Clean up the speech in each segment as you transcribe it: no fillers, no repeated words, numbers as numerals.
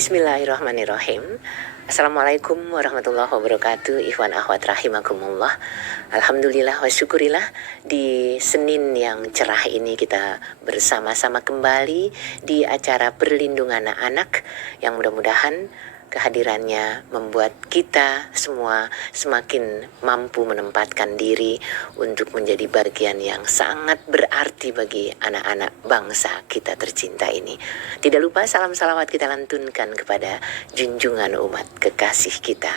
Bismillahirrahmanirrahim. Assalamualaikum warahmatullahi wabarakatuh. Ikhwan akhwat rahimakumullah. Alhamdulillah wa syukurillah, di Senin yang cerah ini kita bersama-sama kembali di acara perlindungan anak yang mudah-mudahan kehadirannya membuat kita semua semakin mampu menempatkan diri untuk menjadi bagian yang sangat berarti bagi anak-anak bangsa kita tercinta ini. Tidak lupa salam salawat kita lantunkan kepada junjungan umat kekasih kita,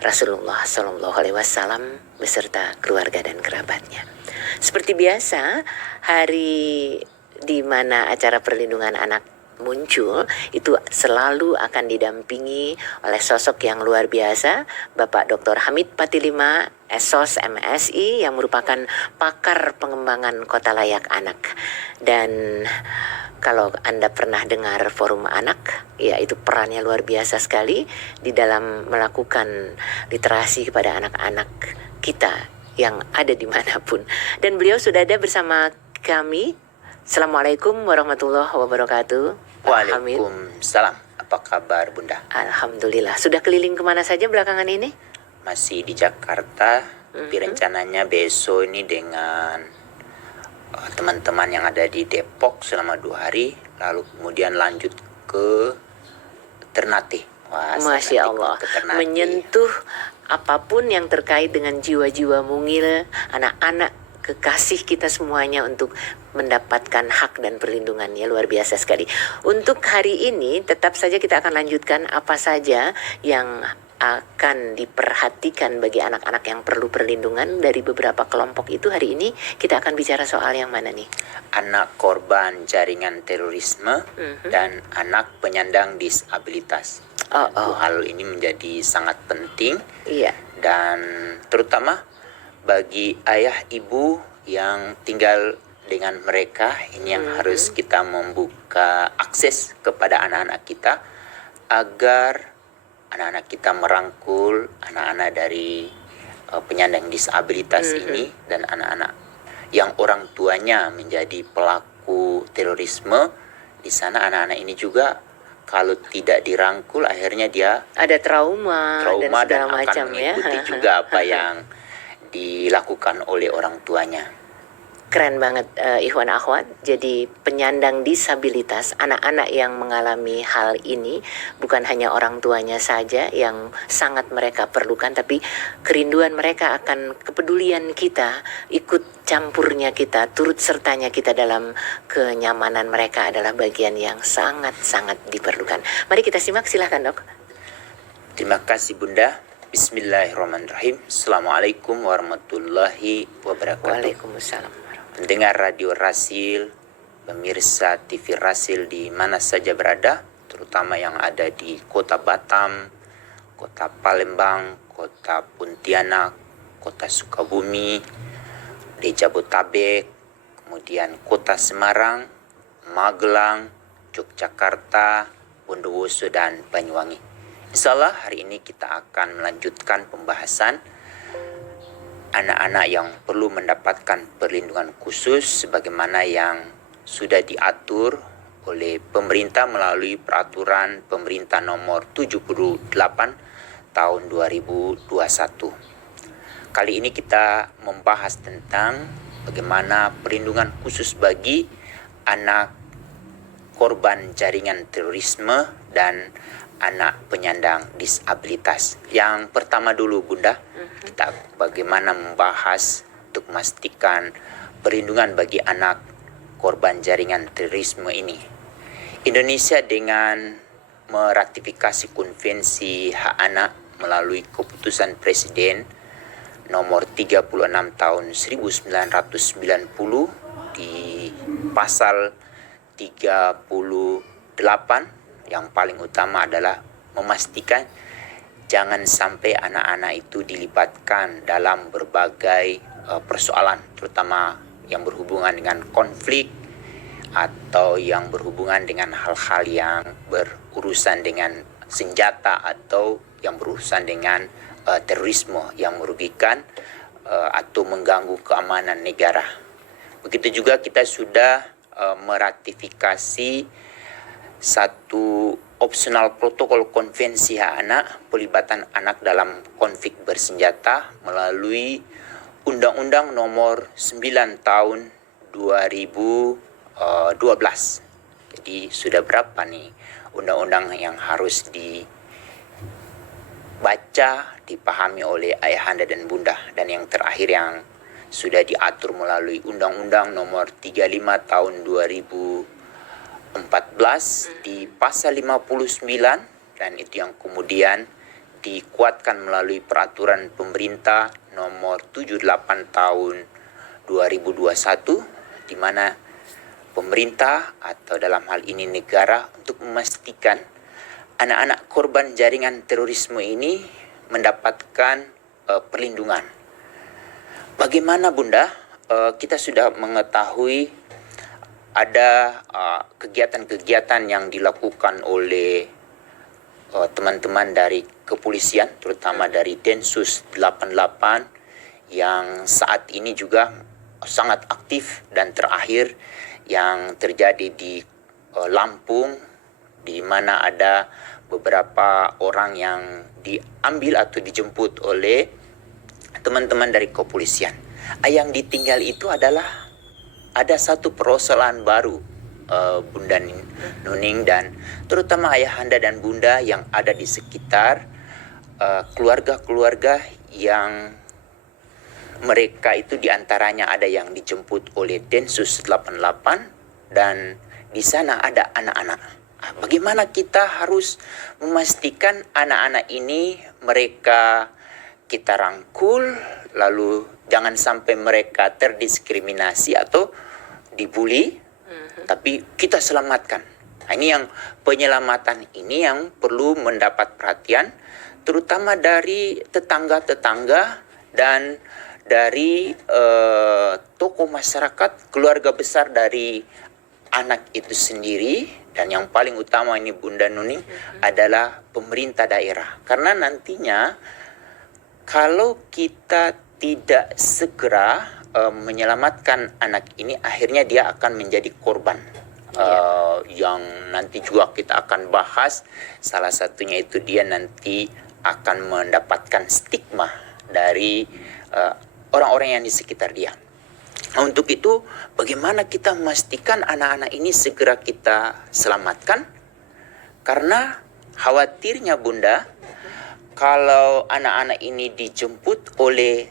Rasulullah Shallallahu Alaihi Wasallam beserta keluarga dan kerabatnya. Seperti biasa, hari di mana acara perlindungan anak muncul itu selalu akan didampingi oleh sosok yang luar biasa, Bapak Dr. Hamid Patilima, SOS MSI, yang merupakan pakar pengembangan kota layak anak. Dan kalau Anda pernah dengar forum anak, ya itu perannya luar biasa sekali di dalam melakukan literasi kepada anak-anak kita yang ada dimanapun. Dan beliau sudah ada bersama kami. Assalamualaikum warahmatullahi wabarakatuh. Waalaikumsalam. Apa kabar Bunda? Alhamdulillah. Sudah keliling kemana saja belakangan ini? Masih di Jakarta. Tapi rencananya besok ini dengan teman-teman yang ada di Depok selama 2 hari. Lalu kemudian lanjut ke Ternate. Masya Allah. Menyentuh apapun yang terkait dengan jiwa-jiwa mungil, anak-anak kekasih kita semuanya untuk mendapatkan hak dan perlindungannya, luar biasa sekali. Untuk hari ini tetap saja kita akan lanjutkan apa saja yang akan diperhatikan bagi anak-anak yang perlu perlindungan dari beberapa kelompok itu. Hari ini kita akan bicara soal yang mana nih? Anak korban jaringan terorisme dan anak penyandang disabilitas. Dua hal ini menjadi sangat penting. Iya. Dan terutama bagi ayah ibu yang tinggal dengan mereka, ini yang harus kita membuka akses kepada anak-anak kita agar anak-anak kita merangkul anak-anak dari penyandang disabilitas ini dan anak-anak yang orang tuanya menjadi pelaku terorisme. Di sana anak-anak ini juga kalau tidak dirangkul akhirnya dia ada trauma dan akan macam mengikuti juga apa yang dilakukan oleh orang tuanya. Keren banget Ikhwan Akhwat. Jadi penyandang disabilitas, anak-anak yang mengalami hal ini bukan hanya orang tuanya saja yang sangat mereka perlukan, tapi kerinduan mereka akan kepedulian kita, ikut campurnya kita, turut sertanya kita dalam kenyamanan mereka adalah bagian yang sangat-sangat diperlukan. Mari kita simak, silahkan Dok. Terima kasih Bunda. Bismillahirrahmanirrahim. Assalamualaikum warahmatullahi wabarakatuh. Waalaikumsalam. Pendengar Radio Rasil, pemirsa TV Rasil di mana saja berada, terutama yang ada di Kota Batam, Kota Palembang, Kota Pontianak, Kota Sukabumi, di Jabotabek, kemudian Kota Semarang, Magelang, Yogyakarta, Bondowoso, dan Banyuwangi. Insyaallah hari ini kita akan melanjutkan pembahasan anak-anak yang perlu mendapatkan perlindungan khusus sebagaimana yang sudah diatur oleh pemerintah melalui peraturan pemerintah nomor 78 tahun 2021. Kali ini kita membahas tentang bagaimana perlindungan khusus bagi anak korban jaringan terorisme dan anak penyandang disabilitas. Yang pertama dulu Bunda, kita bagaimana membahas untuk memastikan perlindungan bagi anak korban jaringan terorisme ini. Indonesia dengan meratifikasi konvensi hak anak melalui keputusan Presiden nomor 36 tahun 1990 di pasal 38 yang paling utama adalah memastikan jangan sampai anak-anak itu dilibatkan dalam berbagai persoalan, terutama yang berhubungan dengan konflik atau yang berhubungan dengan hal-hal yang berurusan dengan senjata atau yang berurusan dengan terorisme yang merugikan atau mengganggu keamanan negara. Begitu juga kita sudah meratifikasi satu opsional protokol konvensi hak anak, pelibatan anak dalam konflik bersenjata melalui Undang-Undang Nomor 9 Tahun 2012. Jadi sudah berapa nih undang-undang yang harus dibaca, dipahami oleh ayahanda dan bunda. Dan yang terakhir yang sudah diatur melalui Undang-Undang Nomor 35 Tahun 2014 di pasal 59, dan itu yang kemudian dikuatkan melalui peraturan pemerintah nomor 78 tahun 2021, di mana pemerintah atau dalam hal ini negara untuk memastikan anak-anak korban jaringan terorisme ini mendapatkan perlindungan. Bagaimana Bunda? Kita sudah mengetahui ada kegiatan-kegiatan yang dilakukan oleh teman-teman dari kepolisian, terutama dari Densus 88 yang saat ini juga sangat aktif, dan terakhir yang terjadi di Lampung, di mana ada beberapa orang yang diambil atau dijemput oleh teman-teman dari kepolisian. Yang ditinggal itu adalah ada satu persoalan baru, Bunda Nuning dan terutama ayahanda dan bunda yang ada di sekitar keluarga-keluarga yang mereka itu diantaranya ada yang dijemput oleh Densus 88 dan di sana ada anak-anak. Bagaimana kita harus memastikan anak-anak ini mereka kita rangkul, lalu jangan sampai mereka terdiskriminasi atau dibully, tapi kita selamatkan. Ini yang penyelamatan ini yang perlu mendapat perhatian, terutama dari tetangga-tetangga dan dari tokoh masyarakat, keluarga besar dari anak itu sendiri, dan yang paling utama ini Bunda Nuning adalah pemerintah daerah. Karena nantinya kalau kita tidak segera menyelamatkan anak ini, akhirnya dia akan menjadi korban. Yang nanti juga kita akan bahas, salah satunya itu dia nanti akan mendapatkan stigma dari orang-orang yang di sekitar dia. Nah, untuk itu bagaimana kita memastikan anak-anak ini segera kita selamatkan? Karena khawatirnya Bunda, kalau anak-anak ini dijemput oleh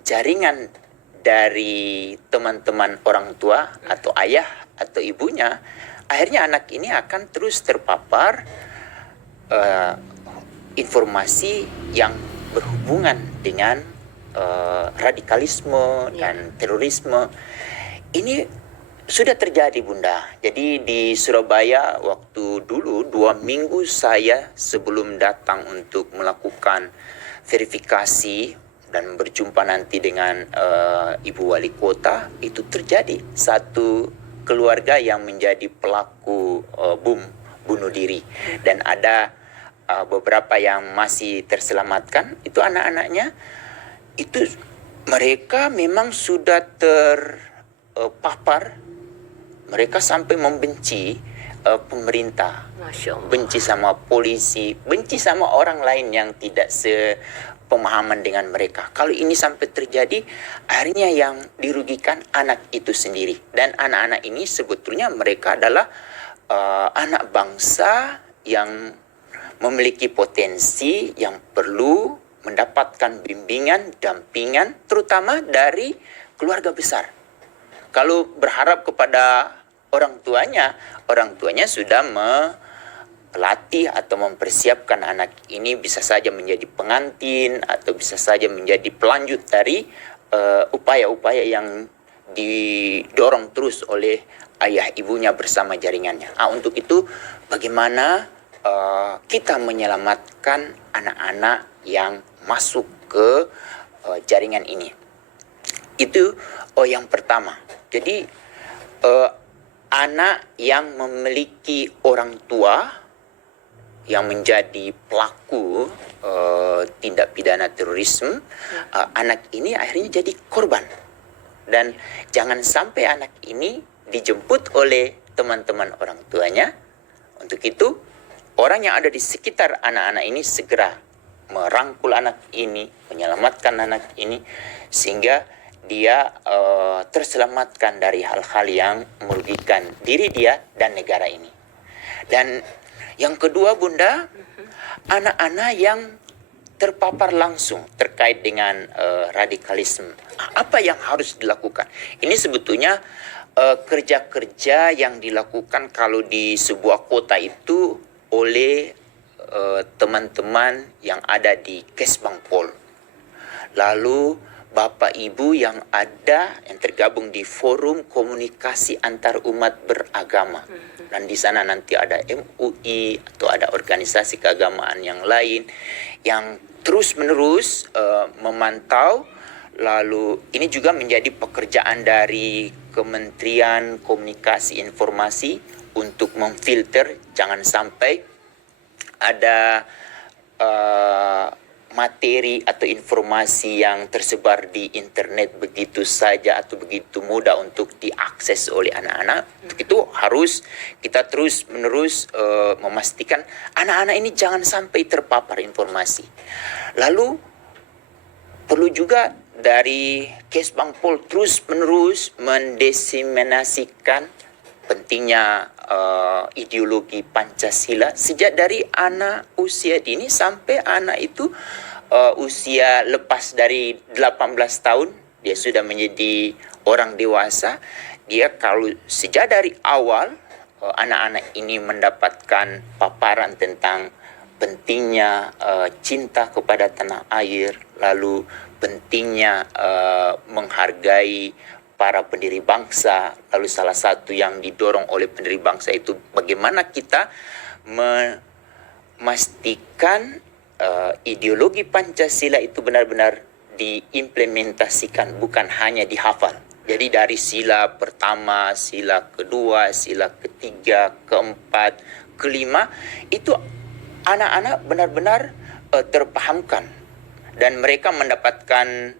jaringan dari teman-teman orang tua atau ayah atau ibunya, akhirnya anak ini akan terus terpapar informasi yang berhubungan dengan radikalisme dan terorisme. Ini sudah terjadi Bunda. Jadi di Surabaya waktu dulu 2 minggu saya sebelum datang untuk melakukan verifikasi dan berjumpa nanti dengan Ibu Wali Kota, itu terjadi satu keluarga yang menjadi pelaku bom bunuh diri, dan ada beberapa yang masih terselamatkan. Itu anak-anaknya itu mereka memang sudah terpapar, mereka sampai membenci pemerintah, benci sama polisi, benci sama orang lain yang tidak sepemahaman dengan mereka. Kalau ini sampai terjadi, akhirnya yang dirugikan anak itu sendiri. Dan anak-anak ini sebetulnya mereka adalah anak bangsa yang memiliki potensi yang perlu mendapatkan bimbingan, dampingan, terutama dari keluarga besar. Kalau berharap kepada orang tuanya sudah melatih atau mempersiapkan anak ini bisa saja menjadi pengantin atau bisa saja menjadi pelanjut dari upaya-upaya yang didorong terus oleh ayah ibunya bersama jaringannya. Untuk itu bagaimana kita menyelamatkan anak-anak yang masuk ke jaringan ini. Itu yang pertama. Jadi anak yang memiliki orang tua yang menjadi pelaku tindak pidana terorisme, anak ini akhirnya jadi korban. Dan jangan sampai anak ini dijemput oleh teman-teman orang tuanya Untuk itu, orang yang ada di sekitar anak-anak ini segera merangkul anak ini, menyelamatkan anak ini, sehingga dia terselamatkan dari hal-hal yang merugikan diri dia dan negara ini. Dan yang kedua, Bunda, anak-anak yang terpapar langsung terkait dengan radikalisme. Apa yang harus dilakukan? Ini sebetulnya kerja-kerja yang dilakukan kalau di sebuah kota itu oleh teman-teman yang ada di Kesbangpol. Lalu Bapak Ibu yang ada yang tergabung di forum komunikasi antar umat beragama. Dan di sana nanti ada MUI atau ada organisasi keagamaan yang lain yang terus-menerus memantau. Lalu ini juga menjadi pekerjaan dari Kementerian Komunikasi Informasi untuk memfilter jangan sampai ada materi atau informasi yang tersebar di internet begitu saja atau begitu mudah untuk diakses oleh anak-anak. Untuk itu harus kita terus-menerus memastikan anak-anak ini jangan sampai terpapar informasi. Lalu perlu juga dari Kesbangpol terus-menerus mendiseminasikan pentingnya ideologi Pancasila sejak dari anak usia dini sampai anak itu usia lepas dari 18 tahun, dia sudah menjadi orang dewasa. Dia kalau sejak dari awal anak-anak ini mendapatkan paparan tentang pentingnya cinta kepada tanah air, lalu pentingnya menghargai para pendiri bangsa. Lalu salah satu yang didorong oleh pendiri bangsa itu bagaimana kita memastikan ideologi Pancasila itu benar-benar diimplementasikan, bukan hanya dihafal. Jadi dari sila pertama, sila kedua, sila ketiga, keempat, kelima, itu anak-anak benar-benar terpahamkan dan mereka mendapatkan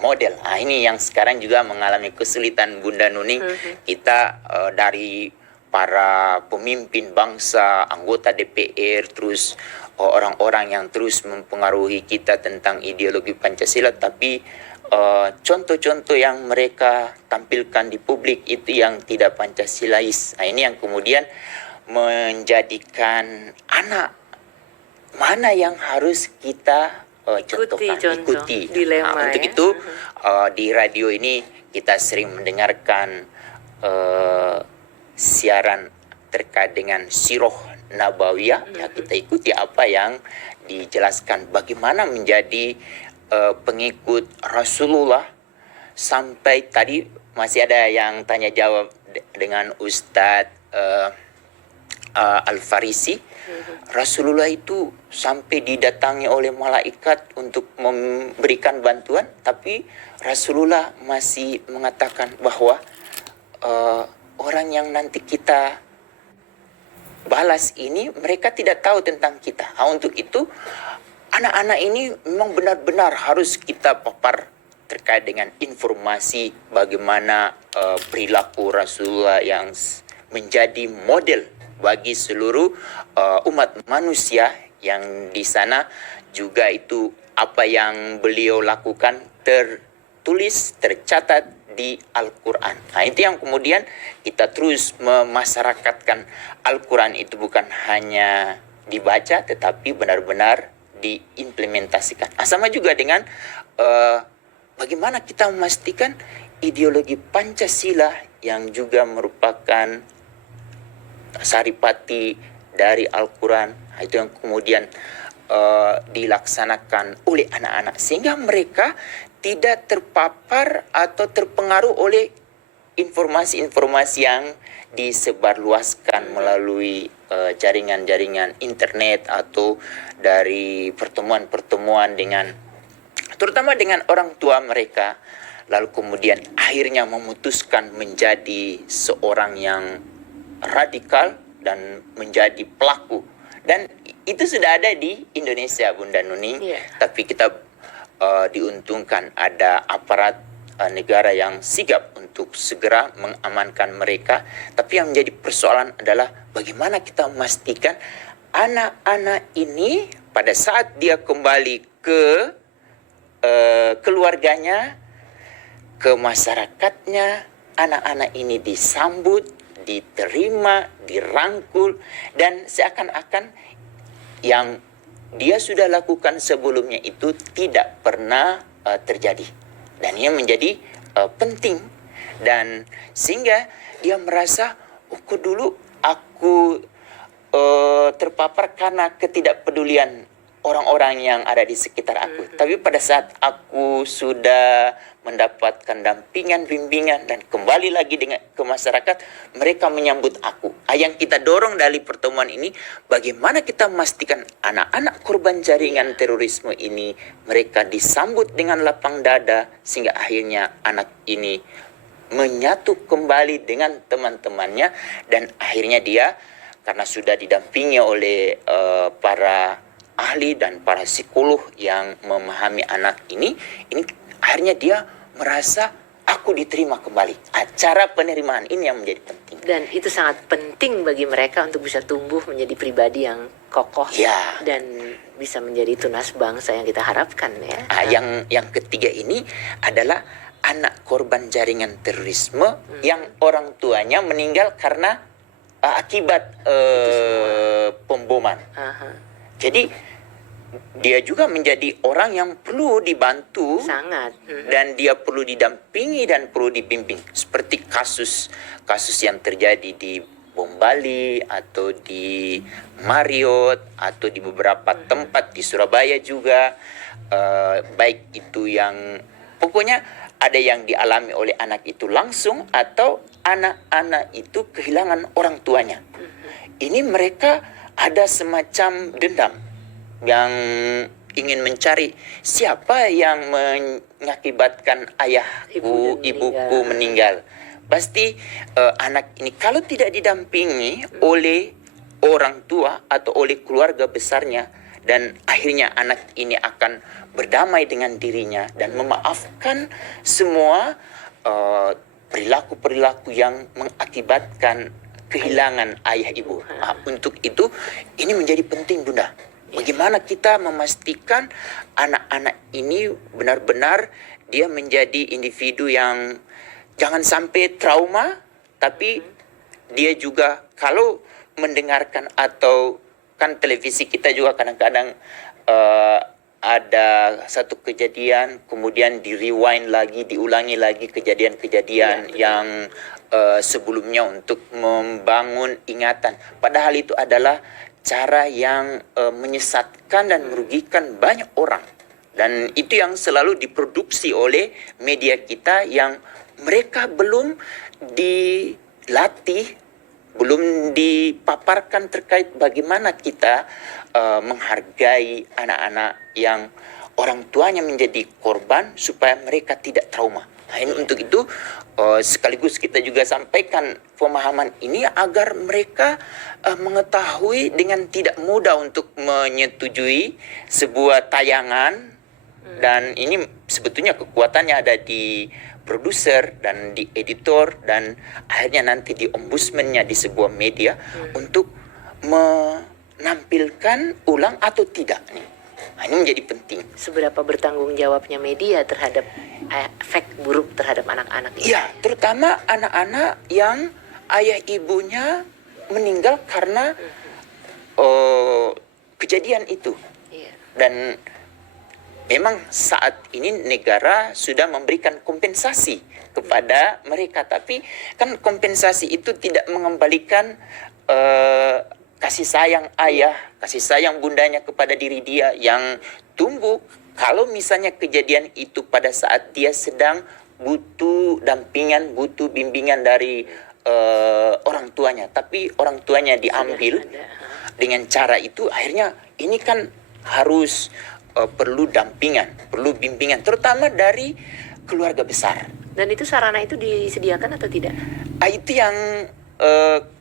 model. Ini yang sekarang juga mengalami kesulitan, Bunda Nuning. Kita dari para pemimpin bangsa, anggota DPR, terus orang-orang yang terus mempengaruhi kita tentang ideologi Pancasila, tapi contoh-contoh yang mereka tampilkan di publik itu yang tidak Pancasilais. Ini yang kemudian menjadikan anak mana yang harus kita ikuti. Dilema, untuk itu di radio ini kita sering mendengarkan siaran terkait dengan Sirah Nabawiyah. Ya, kita ikuti apa yang dijelaskan bagaimana menjadi pengikut Rasulullah. Sampai tadi masih ada yang tanya jawab dengan Ustadz Al-Farisi. Rasulullah itu sampai didatangi oleh malaikat untuk memberikan bantuan, tapi Rasulullah masih mengatakan bahwa orang yang nanti kita balas ini mereka tidak tahu tentang kita. Untuk itu anak-anak ini memang benar-benar harus kita papar terkait dengan informasi bagaimana perilaku Rasulullah yang menjadi model bagi seluruh umat manusia yang di sana juga. Itu apa yang beliau lakukan tertulis, tercatat di Al-Quran. Itu yang kemudian kita terus memasyarakatkan Al-Quran itu bukan hanya dibaca tetapi benar-benar diimplementasikan. Sama juga dengan bagaimana kita memastikan ideologi Pancasila yang juga merupakan saripati dari Al-Quran, itu yang kemudian dilaksanakan oleh anak-anak sehingga mereka tidak terpapar atau terpengaruh oleh informasi-informasi yang disebarluaskan melalui jaringan-jaringan internet atau dari pertemuan-pertemuan dengan terutama dengan orang tua mereka, lalu kemudian akhirnya memutuskan menjadi seorang yang radikal dan menjadi pelaku. Dan itu sudah ada di Indonesia, Bunda Nuning. Tapi kita diuntungkan ada aparat negara yang sigap untuk segera mengamankan mereka. Tapi yang menjadi persoalan adalah bagaimana kita memastikan anak-anak ini pada saat dia kembali ke keluarganya, ke masyarakatnya, anak-anak ini disambut, diterima, dirangkul, dan seakan-akan yang dia sudah lakukan sebelumnya itu tidak pernah terjadi. Dan ini menjadi penting, dan sehingga dia merasa, oh kok dulu aku terpapar karena ketidakpedulian orang-orang yang ada di sekitar aku. Tapi pada saat aku sudah mendapatkan dampingan, bimbingan, dan kembali lagi ke masyarakat, mereka menyambut aku. Yang kita dorong dari pertemuan ini, bagaimana kita memastikan anak-anak korban jaringan terorisme ini, mereka disambut dengan lapang dada, sehingga akhirnya anak ini menyatu kembali dengan teman-temannya, dan akhirnya dia, karena sudah didampingi oleh para ahli dan para psikolog yang memahami anak ini akhirnya dia merasa aku diterima kembali. Acara penerimaan ini yang menjadi penting. Dan itu sangat penting bagi mereka untuk bisa tumbuh menjadi pribadi yang kokoh ya, dan bisa menjadi tunas bangsa yang kita harapkan ya. Yang ketiga ini adalah anak korban jaringan terorisme yang orang tuanya meninggal karena akibat pemboman. Jadi dia juga menjadi orang yang perlu dibantu, sangat, dan dia perlu didampingi dan perlu dibimbing. Seperti kasus yang terjadi di Bom Bali atau di Marriott atau di beberapa tempat di Surabaya juga, baik itu yang pokoknya ada yang dialami oleh anak itu langsung atau anak-anak itu kehilangan orang tuanya. Ini mereka ada semacam dendam yang ingin mencari siapa yang mengakibatkan ibuku meninggal. Pasti anak ini kalau tidak didampingi oleh orang tua atau oleh keluarga besarnya, dan akhirnya anak ini akan berdamai dengan dirinya dan memaafkan semua perilaku-perilaku yang mengakibatkan kehilangan ayah ibu. Untuk itu ini menjadi penting, Bunda. Bagaimana kita memastikan anak-anak ini benar-benar dia menjadi individu yang jangan sampai trauma, tapi dia juga kalau mendengarkan atau kan televisi kita juga kadang-kadang ada satu kejadian, kemudian di-rewind lagi, diulangi lagi kejadian-kejadian yang sebelumnya untuk membangun ingatan. Padahal itu adalah cara yang menyesatkan dan merugikan banyak orang. Dan itu yang selalu diproduksi oleh media kita yang mereka belum dilatih, belum dipaparkan terkait bagaimana kita menghargai anak-anak yang orang tuanya menjadi korban supaya mereka tidak trauma. Nah, ini untuk itu sekaligus kita juga sampaikan pemahaman ini agar mereka mengetahui dengan tidak mudah untuk menyetujui sebuah tayangan. Dan ini sebetulnya kekuatannya ada di produser dan di editor dan akhirnya nanti di ombudsman-nya di sebuah media untuk menampilkan ulang atau tidak nih. Nah, ini menjadi penting. Seberapa bertanggung jawabnya media terhadap efek buruk terhadap anak-anak ini? Ya, terutama anak-anak yang ayah ibunya meninggal karena kejadian itu. Dan memang saat ini negara sudah memberikan kompensasi kepada mereka, tapi kan kompensasi itu tidak mengembalikan kasih sayang ayah, kasih sayang bundanya kepada diri dia yang tumbuh. Kalau misalnya kejadian itu pada saat dia sedang butuh dampingan, butuh bimbingan dari orang tuanya, tapi orang tuanya diambil dengan cara itu, akhirnya ini kan harus perlu dampingan, perlu bimbingan, terutama dari keluarga besar. Dan itu sarana itu disediakan atau tidak? Itu yang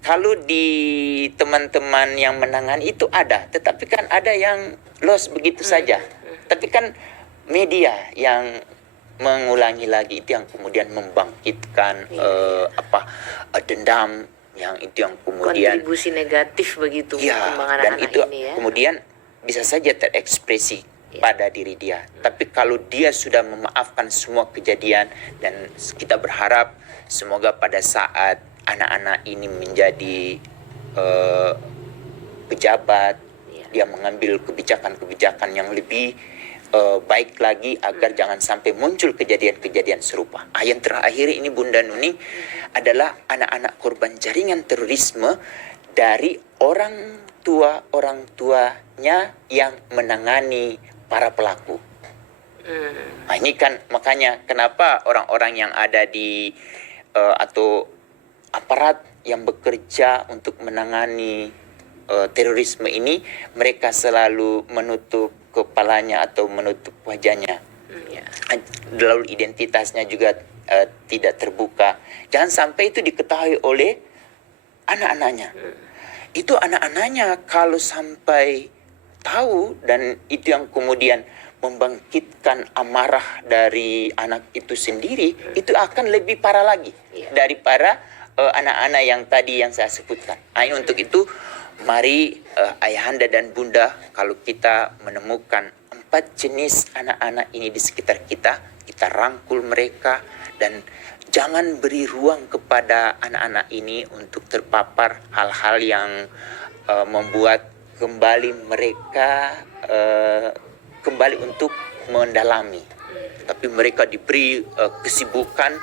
kalau di teman-teman yang menangani itu ada, tetapi kan ada yang lost begitu saja. Tapi kan media yang mengulangi lagi, itu yang kemudian membangkitkan dendam, yang itu yang kemudian kontribusi negatif begitu ya, perkembangan dan anak-anak itu ini ya. kemudian bisa saja terekspresi pada diri dia. Tapi kalau dia sudah memaafkan semua kejadian, dan kita berharap semoga pada saat anak-anak ini menjadi pejabat, dia mengambil kebijakan-kebijakan yang lebih baik lagi agar jangan sampai muncul kejadian-kejadian serupa. Yang terakhir ini Bunda Nuni adalah anak-anak korban jaringan terorisme dari orang tuanya yang menangani para pelaku. Nah, ini kan makanya kenapa orang-orang yang ada di atau aparat yang bekerja untuk menangani terorisme ini, mereka selalu menutup kepalanya atau menutup wajahnya. Lalu identitasnya juga tidak terbuka. Jangan sampai itu diketahui oleh anak-anaknya. Itu anak-anaknya kalau sampai tahu, dan itu yang kemudian membangkitkan amarah dari anak itu sendiri, itu akan lebih parah lagi daripada anak-anak yang tadi yang saya sebutkan. Untuk itu mari ayahanda dan bunda, kalau kita menemukan 4 jenis anak-anak ini di sekitar kita, kita rangkul mereka dan jangan beri ruang kepada anak-anak ini untuk terpapar hal-hal yang membuat kembali mereka kembali untuk mendalami. Tapi mereka diberi kesibukan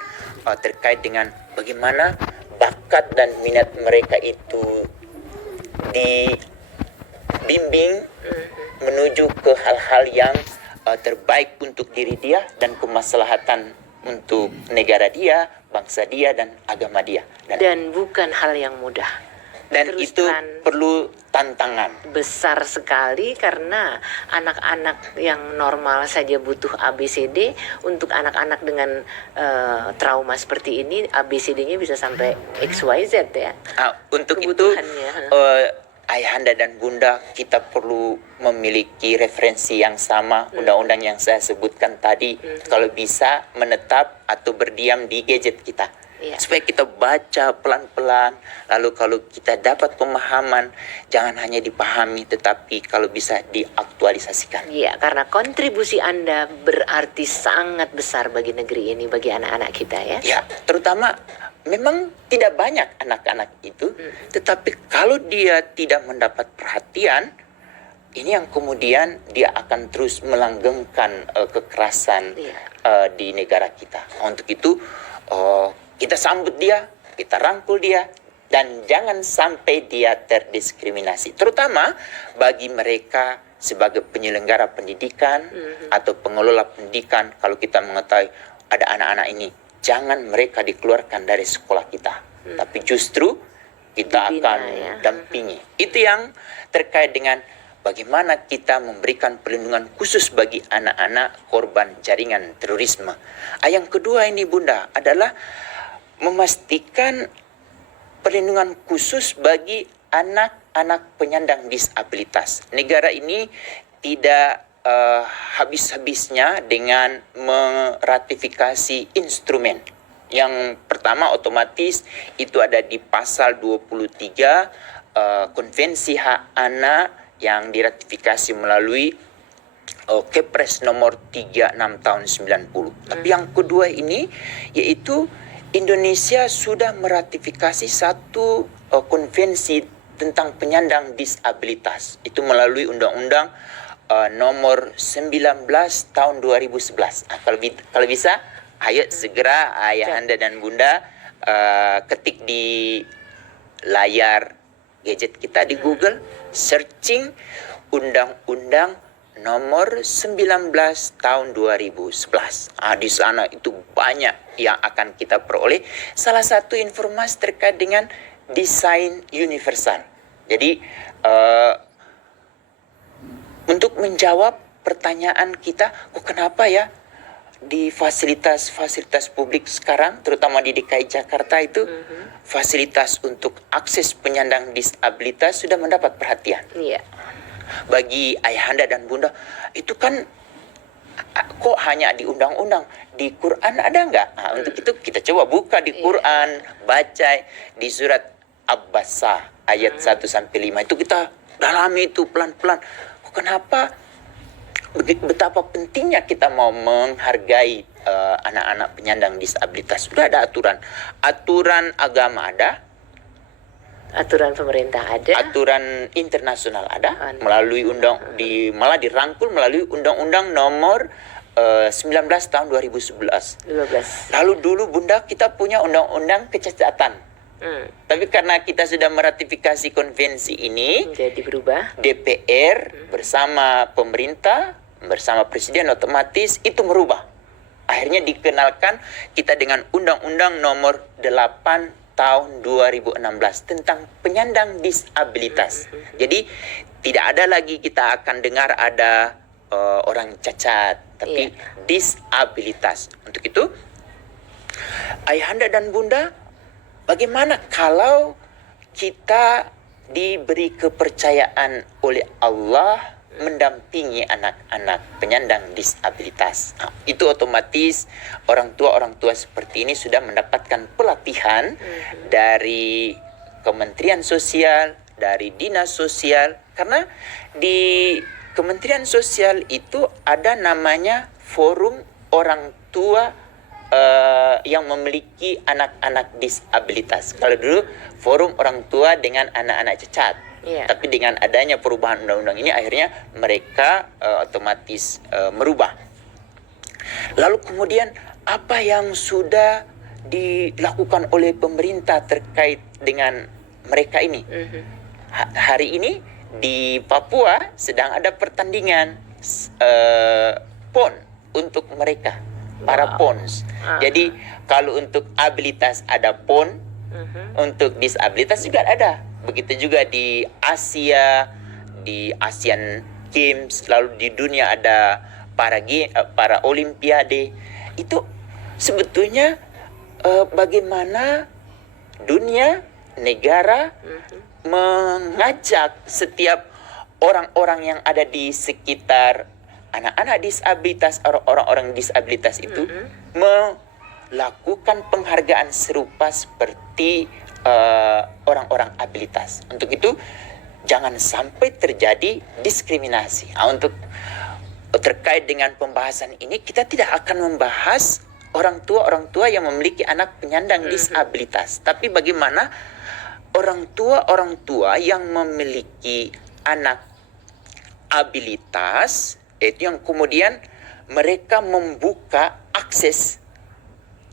terkait dengan bagaimana bakat dan minat mereka itu dibimbing menuju ke hal-hal yang terbaik untuk diri dia dan kemaslahatan untuk negara dia, bangsa dia, dan agama dia. Dan bukan hal yang mudah. Dan Terus itu perlu tantangan besar sekali, karena anak-anak yang normal saja butuh ABCD. Untuk anak-anak dengan trauma seperti ini, ABCD-nya bisa sampai XYZ ya. Untuk itu ayahanda dan bunda, kita perlu memiliki referensi yang sama, undang-undang yang saya sebutkan tadi. Kalau bisa menetap atau berdiam di gadget kita, supaya kita baca pelan-pelan. Lalu kalau kita dapat pemahaman, jangan hanya dipahami, tetapi kalau bisa diaktualisasikan. Iya, karena kontribusi Anda berarti sangat besar bagi negeri ini, bagi anak-anak kita ya. Ya, terutama memang tidak banyak anak-anak itu, tetapi kalau dia tidak mendapat perhatian, ini yang kemudian dia akan terus melanggengkan kekerasan di negara kita. Untuk itu kita sambut dia, kita rangkul dia, dan jangan sampai dia terdiskriminasi. Terutama bagi mereka sebagai penyelenggara pendidikan atau pengelola pendidikan, kalau kita mengetahui ada anak-anak ini, jangan mereka dikeluarkan dari sekolah kita, tapi justru kita akan dampingi. Itu yang terkait dengan bagaimana kita memberikan perlindungan khusus bagi anak-anak korban jaringan terorisme. Yang kedua ini bunda adalah memastikan perlindungan khusus bagi anak-anak penyandang disabilitas. Negara ini tidak habis-habisnya dengan meratifikasi instrumen. Yang pertama otomatis itu ada di pasal 23 Konvensi Hak Anak yang diratifikasi melalui Kepres nomor 36 tahun 90. Tapi yang kedua ini yaitu Indonesia sudah meratifikasi satu konvensi tentang penyandang disabilitas. Itu melalui undang-undang nomor 19 tahun 2011. Kalau bisa, ayo segera ayahanda dan bunda ketik di layar gadget kita di Google, searching undang-undang nomor 19 tahun 2011. Di sana itu banyak yang akan kita peroleh. Salah satu informasi terkait dengan desain universal. Jadi untuk menjawab pertanyaan kita, kenapa ya di fasilitas-fasilitas publik sekarang, terutama di DKI Jakarta itu, fasilitas untuk akses penyandang disabilitas sudah mendapat perhatian. Iya. Bagi ayahanda dan bunda, itu kan kok hanya di undang-undang, di Quran ada nggak? Nah, untuk itu kita coba buka di Quran, baca di surat Abbasah ayat 1 sampai 5 itu kita dalami itu pelan-pelan. Kenapa betapa pentingnya kita mau menghargai anak-anak penyandang disabilitas. Sudah ada aturan. Aturan agama ada, Aturan pemerintah ada. aturan internasional ada, melalui malah dirangkul melalui Undang-Undang Nomor 19 tahun 2011. 12. Lalu dulu Bunda kita punya Undang-Undang Kecacatan. Tapi karena kita sudah meratifikasi konvensi ini, Jadi berubah. DPR bersama pemerintah, bersama presiden otomatis itu merubah. Akhirnya dikenalkan kita dengan Undang-Undang Nomor 8 tahun 2016 tentang penyandang disabilitas. Jadi tidak ada lagi kita akan dengar ada orang cacat, tapi disabilitas. Untuk itu, Ayahanda dan Bunda, bagaimana kalau kita diberi kepercayaan oleh Allah mendampingi anak-anak penyandang disabilitas? Nah, itu otomatis orang tua seperti ini sudah mendapatkan pelatihan dari Kementerian Sosial, dari Dinas Sosial, karena di Kementerian Sosial itu ada namanya Forum Orang Tua yang memiliki anak-anak disabilitas. Kalau dulu Forum Orang Tua dengan anak-anak cacat. Tapi dengan adanya perubahan undang-undang ini akhirnya mereka otomatis merubah. Lalu kemudian apa yang sudah dilakukan oleh pemerintah terkait dengan mereka ini? Hari ini di Papua sedang ada pertandingan PON untuk mereka, para PONS. Jadi kalau untuk abilitas ada PON, untuk disabilitas juga ada. Begitu juga di Asia, di Asian Games, lalu di dunia ada para Olimpiade. Itu sebetulnya bagaimana dunia, negara mengajak setiap orang-orang yang ada di sekitar anak-anak disabilitas, orang-orang disabilitas itu melakukan penghargaan serupa seperti orang-orang abilitas. Untuk itu jangan sampai terjadi diskriminasi. Nah, untuk terkait dengan pembahasan ini kita tidak akan membahas orang tua yang memiliki anak penyandang disabilitas, tapi bagaimana orang tua yang memiliki anak abilitas, itu yang kemudian mereka membuka akses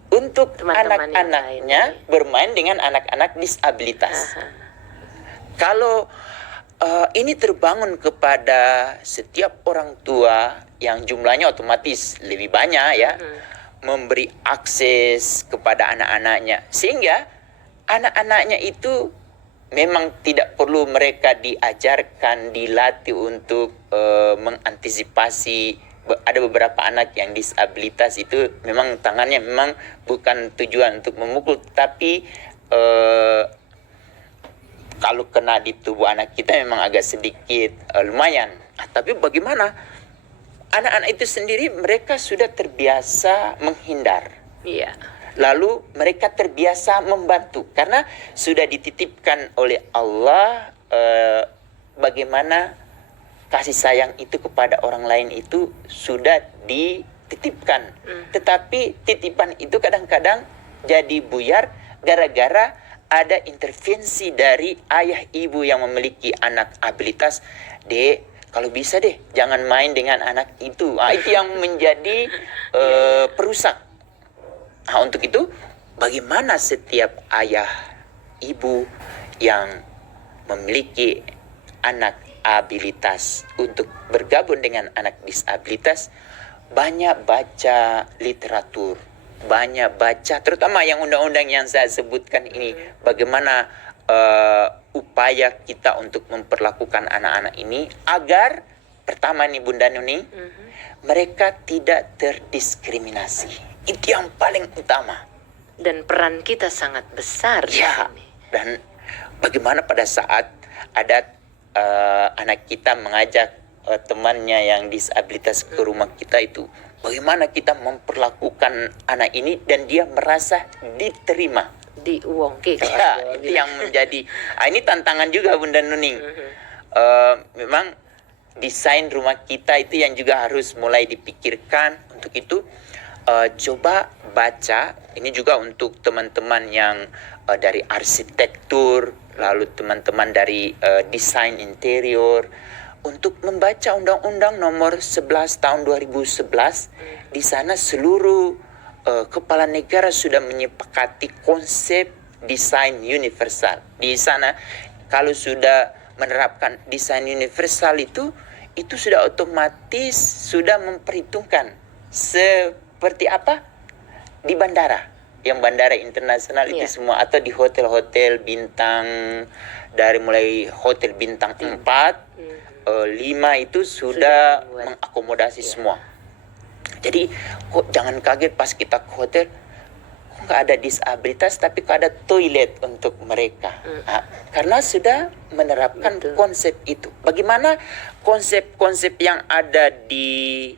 untuk anak-anaknya bermain dengan anak-anak disabilitas. Kalau ini terbangun kepada setiap orang tua yang jumlahnya otomatis lebih banyak ya, memberi akses kepada anak-anaknya, sehingga anak-anaknya itu memang tidak perlu mereka diajarkan, dilatih untuk mengantisipasi. Ada beberapa anak yang disabilitas itu memang tangannya memang bukan tujuan untuk memukul, tapi kalau kena di tubuh anak kita memang agak sedikit lumayan. Tapi bagaimana anak-anak itu sendiri mereka sudah terbiasa menghindar. Lalu mereka terbiasa membantu karena sudah dititipkan oleh Allah bagaimana kasih sayang itu kepada orang lain itu sudah dititipkan. Tetapi titipan itu kadang-kadang jadi buyar gara-gara ada intervensi dari ayah ibu yang memiliki anak abilitas. Dek, kalau bisa deh jangan main dengan anak itu. Itu yang menjadi perusak. Untuk itu bagaimana setiap ayah ibu yang memiliki anak abilitas untuk bergabung dengan anak disabilitas, banyak baca literatur, banyak baca terutama yang undang-undang yang saya sebutkan ini, bagaimana upaya kita untuk memperlakukan anak-anak ini agar pertama nih Bunda Nuni, mereka tidak terdiskriminasi. Itu yang paling utama. Dan peran kita sangat besar di sini. Dan bagaimana pada saat ada anak kita mengajak temannya yang disabilitas ke rumah kita itu, bagaimana kita memperlakukan anak ini dan dia merasa diterima. Diuongke kalau Ya, Jawa itu bilang. yang menjadi ini tantangan juga Bunda Nuning. Memang desain rumah kita itu yang juga harus mulai dipikirkan. Untuk itu coba baca, ini juga untuk teman-teman yang dari arsitektur, lalu teman-teman dari desain interior, untuk membaca Undang-Undang Nomor 11 Tahun 2011. Di sana seluruh kepala negara sudah menyepakati konsep desain universal. Di sana kalau sudah menerapkan desain universal itu sudah otomatis sudah memperhitungkan seperti apa di bandara, yang bandara internasional itu semua, atau di hotel-hotel bintang, dari mulai hotel bintang 4, 5 itu sudah mengakomodasi semua. Jadi kok jangan kaget pas kita ke hotel, kok nggak ada disabilitas tapi kok ada toilet untuk mereka. Karena sudah menerapkan konsep itu. Bagaimana konsep-konsep yang ada di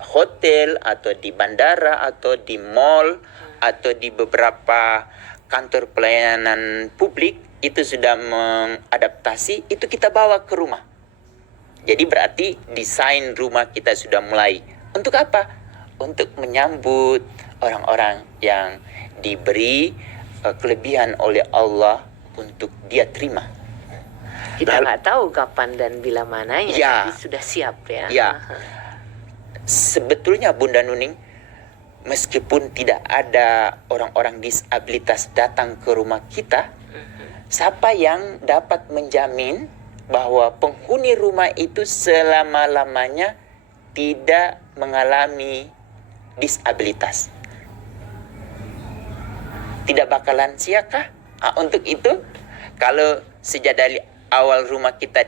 hotel atau di bandara atau di mall atau di beberapa kantor pelayanan publik itu sudah mengadaptasi, itu kita bawa ke rumah. Jadi berarti desain rumah kita sudah mulai. Untuk apa? Untuk menyambut orang-orang yang diberi kelebihan oleh Allah untuk dia terima. Kita nggak tahu kapan dan bila mananya, tapi sudah siap ya. Ya. Sebetulnya Bunda Nuning, meskipun tidak ada orang-orang disabilitas datang ke rumah kita, siapa yang dapat menjamin bahwa penghuni rumah itu selama-lamanya tidak mengalami disabilitas? Tidak bakal lansia kah? Untuk itu, kalau sejak dari awal rumah kita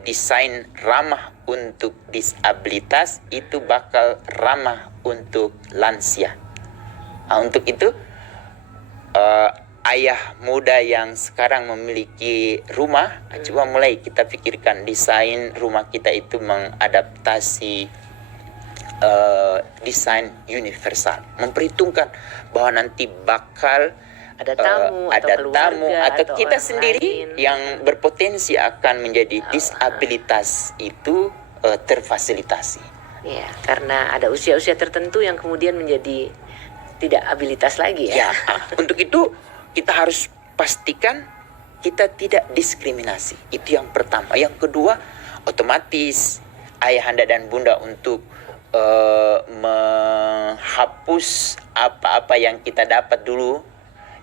desain ramah untuk disabilitas, itu bakal ramah untuk lansia. Untuk itu, ayah muda yang sekarang memiliki rumah, coba mulai kita pikirkan desain rumah kita itu mengadaptasi desain universal, memperhitungkan bahwa nanti bakal ada tamu, atau kita sendiri lain yang berpotensi akan menjadi disabilitas itu terfasilitasi. Ya, karena ada usia-usia tertentu yang kemudian menjadi tidak abilitas lagi ya. Untuk itu kita harus pastikan kita tidak diskriminasi. Itu yang pertama. Yang kedua, otomatis ayahanda dan bunda untuk menghapus apa-apa yang kita dapat dulu.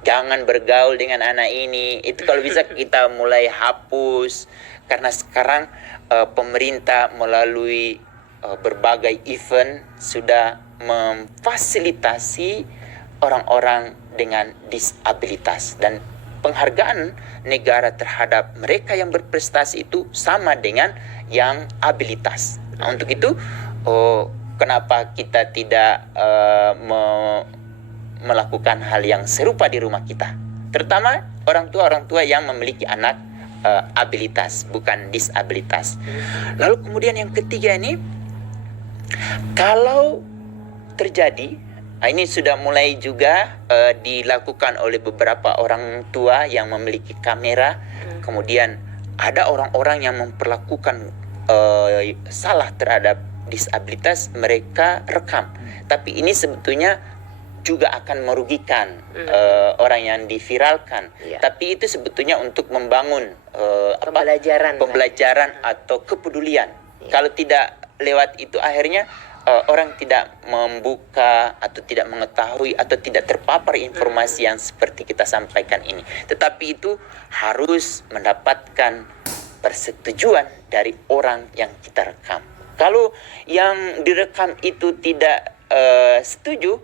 Jangan bergaul dengan anak ini. Itu kalau bisa kita mulai hapus. Karena sekarang pemerintah melalui berbagai event sudah memfasilitasi orang-orang dengan disabilitas. Dan penghargaan negara terhadap mereka yang berprestasi itu sama dengan yang abilitas. Nah, untuk itu kenapa kita tidak melakukan hal yang serupa di rumah kita, terutama orang tua yang memiliki anak abilitas, bukan disabilitas. Lalu kemudian yang ketiga ini, kalau terjadi, ini sudah mulai juga dilakukan oleh beberapa orang tua yang memiliki kamera. Kemudian ada orang-orang yang memperlakukan salah terhadap disabilitas, mereka rekam. Tapi ini sebetulnya juga akan merugikan orang yang diviralkan. Tapi itu sebetulnya untuk membangun pembelajaran atau kepedulian. Kalau tidak lewat itu, akhirnya orang tidak membuka atau tidak mengetahui atau tidak terpapar informasi yang seperti kita sampaikan ini. Tetapi itu harus mendapatkan persetujuan dari orang yang kita rekam. Kalau yang direkam itu tidak setuju,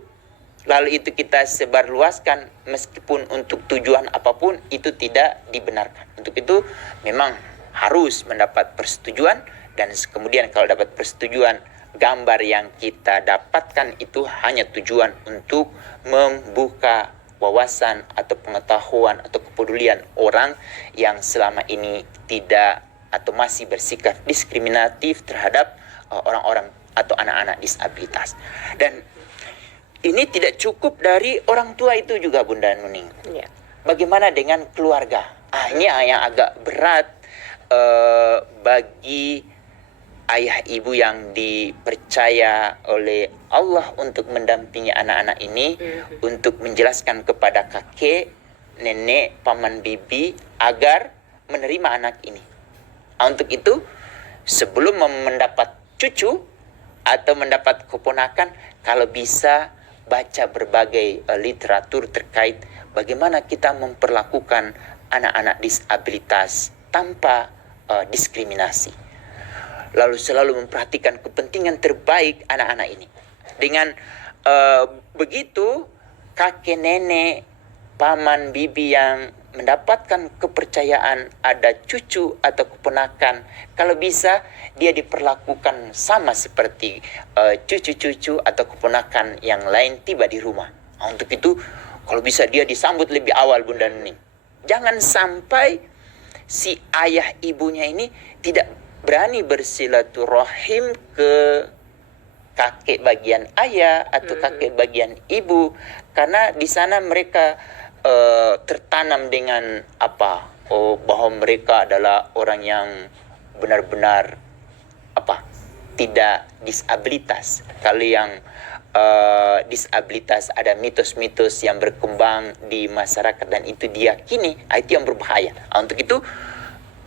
lalu itu kita sebarluaskan, meskipun untuk tujuan apapun, itu tidak dibenarkan. Untuk itu memang harus mendapat persetujuan, dan kemudian kalau dapat persetujuan, gambar yang kita dapatkan itu hanya tujuan untuk membuka wawasan atau pengetahuan atau kepedulian orang yang selama ini tidak atau masih bersikap diskriminatif terhadap orang-orang atau anak-anak disabilitas. Dan ini tidak cukup dari orang tua itu juga, Bunda Nuning. Ya. Bagaimana dengan keluarga? Ini yang agak berat bagi ayah ibu yang dipercaya oleh Allah untuk mendampingi anak-anak ini, untuk menjelaskan kepada kakek, nenek, paman, bibi agar menerima anak ini. Untuk itu, sebelum mendapat cucu atau mendapat keponakan, kalau bisa baca berbagai literatur terkait bagaimana kita memperlakukan anak-anak disabilitas tanpa diskriminasi. Lalu selalu memperhatikan kepentingan terbaik anak-anak ini. Dengan begitu, kakek, nenek, paman, bibi yang mendapatkan kepercayaan ada cucu atau keponakan, kalau bisa dia diperlakukan sama seperti cucu-cucu atau keponakan yang lain tiba di rumah. Untuk itu, kalau bisa dia disambut lebih awal, Bunda Nuning. Jangan sampai si ayah ibunya ini tidak berani bersilaturahim ke kakek bagian ayah atau kakek bagian ibu, karena di sana mereka tertanam dengan bahwa mereka adalah orang yang benar-benar tidak disabilitas. Kalau yang disabilitas, ada mitos-mitos yang berkembang di masyarakat dan itu diyakini, itu yang berbahaya. Untuk itu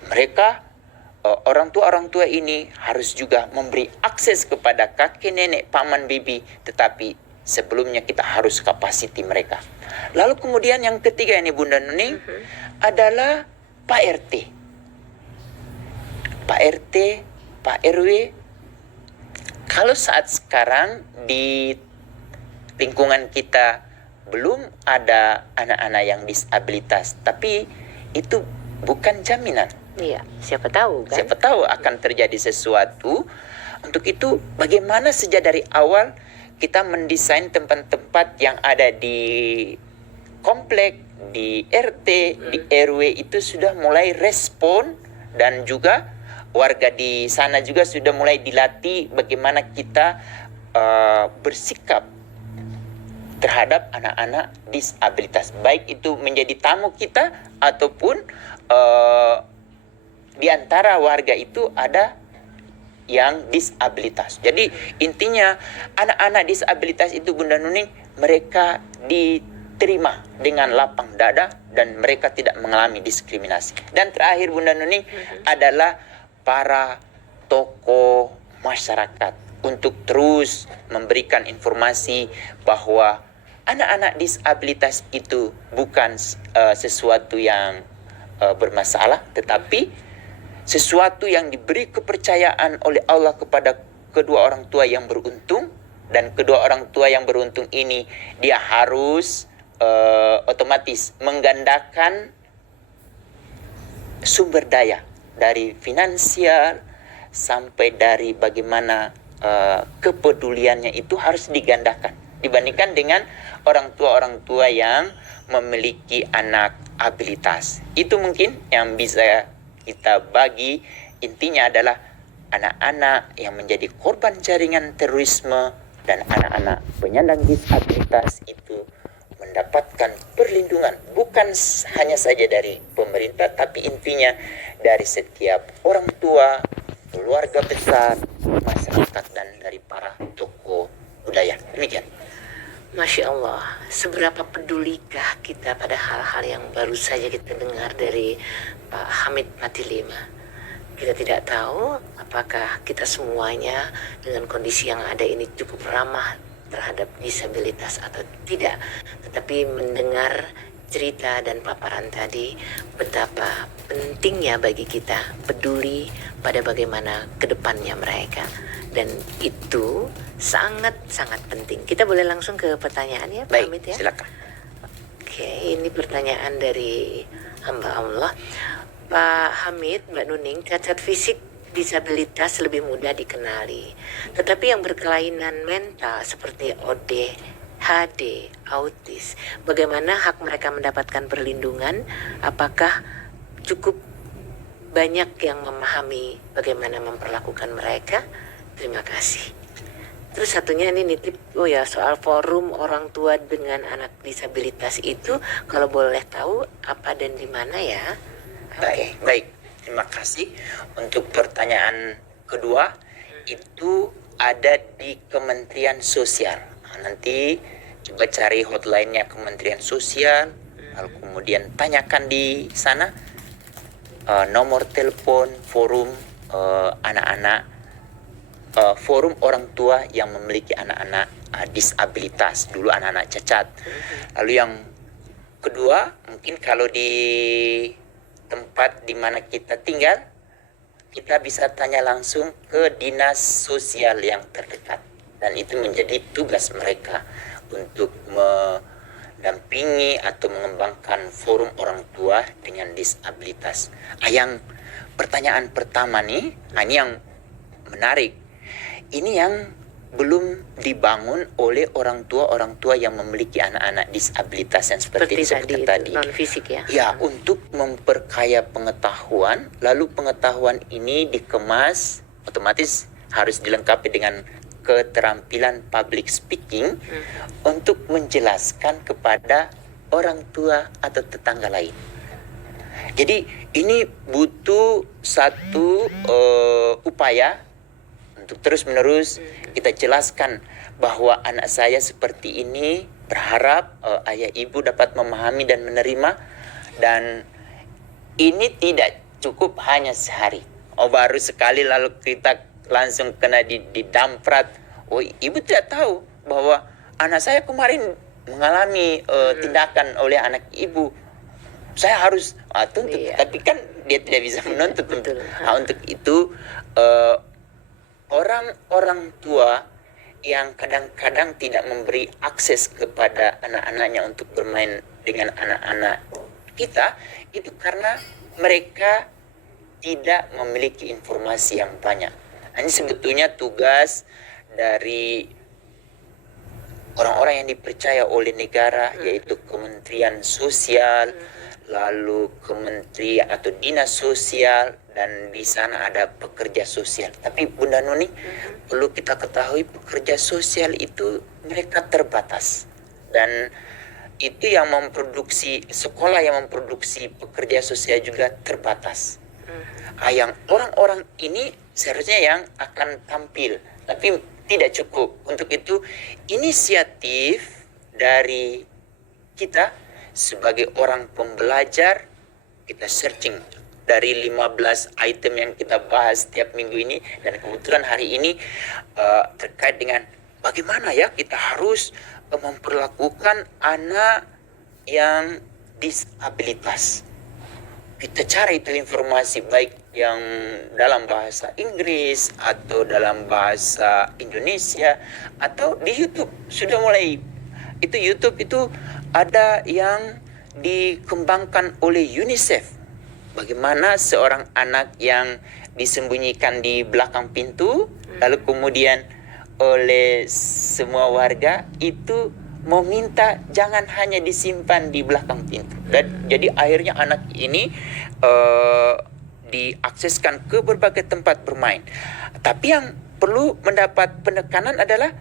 mereka orang tua ini harus juga memberi akses kepada kakek, nenek, paman, bibi, tetapi sebelumnya kita harus kapasiti mereka. Lalu kemudian yang ketiga ini, Bunda Nuning, adalah Pak RT. Pak RT, Pak RW. Kalau saat sekarang di lingkungan kita belum ada anak-anak yang disabilitas, tapi itu bukan jaminan. Iya, siapa tahu kan? Siapa tahu akan terjadi sesuatu. Untuk itu, bagaimana sejak dari awal kita mendesain tempat-tempat yang ada di komplek, di RT, di RW itu sudah mulai respon, dan juga warga di sana juga sudah mulai dilatih bagaimana kita bersikap terhadap anak-anak disabilitas. Baik itu menjadi tamu kita ataupun di antara warga itu ada yang disabilitas. Jadi intinya anak-anak disabilitas itu, Bunda Nuning, mereka diterima dengan lapang dada dan mereka tidak mengalami diskriminasi. Dan terakhir, Bunda Nuning, adalah para tokoh masyarakat untuk terus memberikan informasi bahwa anak-anak disabilitas itu bukan sesuatu yang bermasalah, tetapi sesuatu yang diberi kepercayaan oleh Allah kepada kedua orang tua yang beruntung. Dan kedua orang tua yang beruntung ini dia harus otomatis menggandakan sumber daya dari finansial sampai dari bagaimana kepeduliannya itu harus digandakan dibandingkan dengan orang tua yang memiliki anak abilitas. Itu mungkin yang bisa kita bagi. Intinya adalah anak-anak yang menjadi korban jaringan terorisme dan anak-anak penyandang disabilitas itu mendapatkan perlindungan bukan hanya saja dari pemerintah, tapi intinya dari setiap orang tua, keluarga besar, masyarakat, dan dari para tokoh budaya. Demikian. Masya Allah, seberapa pedulikah kita pada hal-hal yang baru saja kita dengar dari Pak Hamid Matilima. Kita tidak tahu apakah kita semuanya dengan kondisi yang ada ini cukup ramah terhadap disabilitas atau tidak. Tetapi mendengar cerita dan paparan tadi, betapa pentingnya bagi kita peduli pada bagaimana kedepannya mereka. Dan itu sangat-sangat penting. Kita boleh langsung ke pertanyaan ya, Pak Hamid ya? Silakan. Oke, ini pertanyaan dari hamba Allah. Pak Hamid, Mbak Nuning, cacat fisik disabilitas lebih mudah dikenali. Tetapi yang berkelainan mental seperti ODHD, autis, bagaimana hak mereka mendapatkan perlindungan? Apakah cukup banyak yang memahami bagaimana memperlakukan mereka. Terima kasih. Terus satunya ini nitip, soal forum orang tua dengan anak disabilitas itu, kalau boleh tahu apa dan di mana ya? Baik. Terima kasih. Untuk pertanyaan kedua, itu ada di Kementerian Sosial. Nanti coba cari hotline-nya Kementerian Sosial, lalu kemudian tanyakan di sana nomor telepon forum anak-anak, forum orang tua yang memiliki anak-anak disabilitas, dulu anak-anak cacat. Lalu yang kedua, mungkin kalau di tempat di mana kita tinggal, kita bisa tanya langsung ke dinas sosial yang terdekat, dan itu menjadi tugas mereka untuk mendampingi atau mengembangkan forum orang tua dengan disabilitas. Yang pertanyaan pertama nih, ini yang menarik. Ini yang belum dibangun oleh orang tua yang memiliki anak-anak disabilitas yang seperti disebutkan tadi. Non fisik ya. Ya, untuk memperkaya pengetahuan, lalu pengetahuan ini dikemas, otomatis harus dilengkapi dengan keterampilan public speaking untuk menjelaskan kepada orang tua atau tetangga lain. Jadi ini butuh satu upaya untuk terus-menerus kita jelaskan bahwa anak saya seperti ini, berharap ayah ibu dapat memahami dan menerima, dan ini tidak cukup hanya sehari. Baru sekali lalu kita langsung kena didamprat. Ibu tidak tahu bahwa anak saya kemarin mengalami tindakan oleh anak ibu. Saya harus tuntut, tapi kan dia tidak bisa menuntut. Untuk itu orang tua yang kadang-kadang tidak memberi akses kepada anak-anaknya untuk bermain dengan anak-anak kita, itu karena mereka tidak memiliki informasi yang banyak. Ini sebetulnya tugas dari orang-orang yang dipercaya oleh negara, yaitu Kementerian Sosial, lalu Kementerian atau Dinas Sosial, dan di sana ada pekerja sosial. Tapi Bunda Nuni, perlu kita ketahui pekerja sosial itu mereka terbatas, dan itu yang memproduksi, sekolah yang memproduksi pekerja sosial juga terbatas. Yang orang-orang ini seharusnya yang akan tampil, tapi tidak cukup. Untuk itu inisiatif dari kita sebagai orang pembelajar, kita searching dari 15 item yang kita bahas setiap minggu ini, dan kebetulan hari ini terkait dengan bagaimana ya kita harus memperlakukan anak yang disabilitas. Kita cari itu informasi baik yang dalam bahasa Inggris atau dalam bahasa Indonesia atau di YouTube. Sudah mulai itu YouTube itu ada yang dikembangkan oleh UNICEF. Bagaimana seorang anak yang disembunyikan di belakang pintu, lalu kemudian oleh semua warga itu meminta jangan hanya disimpan di belakang pintu. Dan jadi akhirnya anak ini diakseskan ke berbagai tempat bermain. Tapi yang perlu mendapat penekanan adalah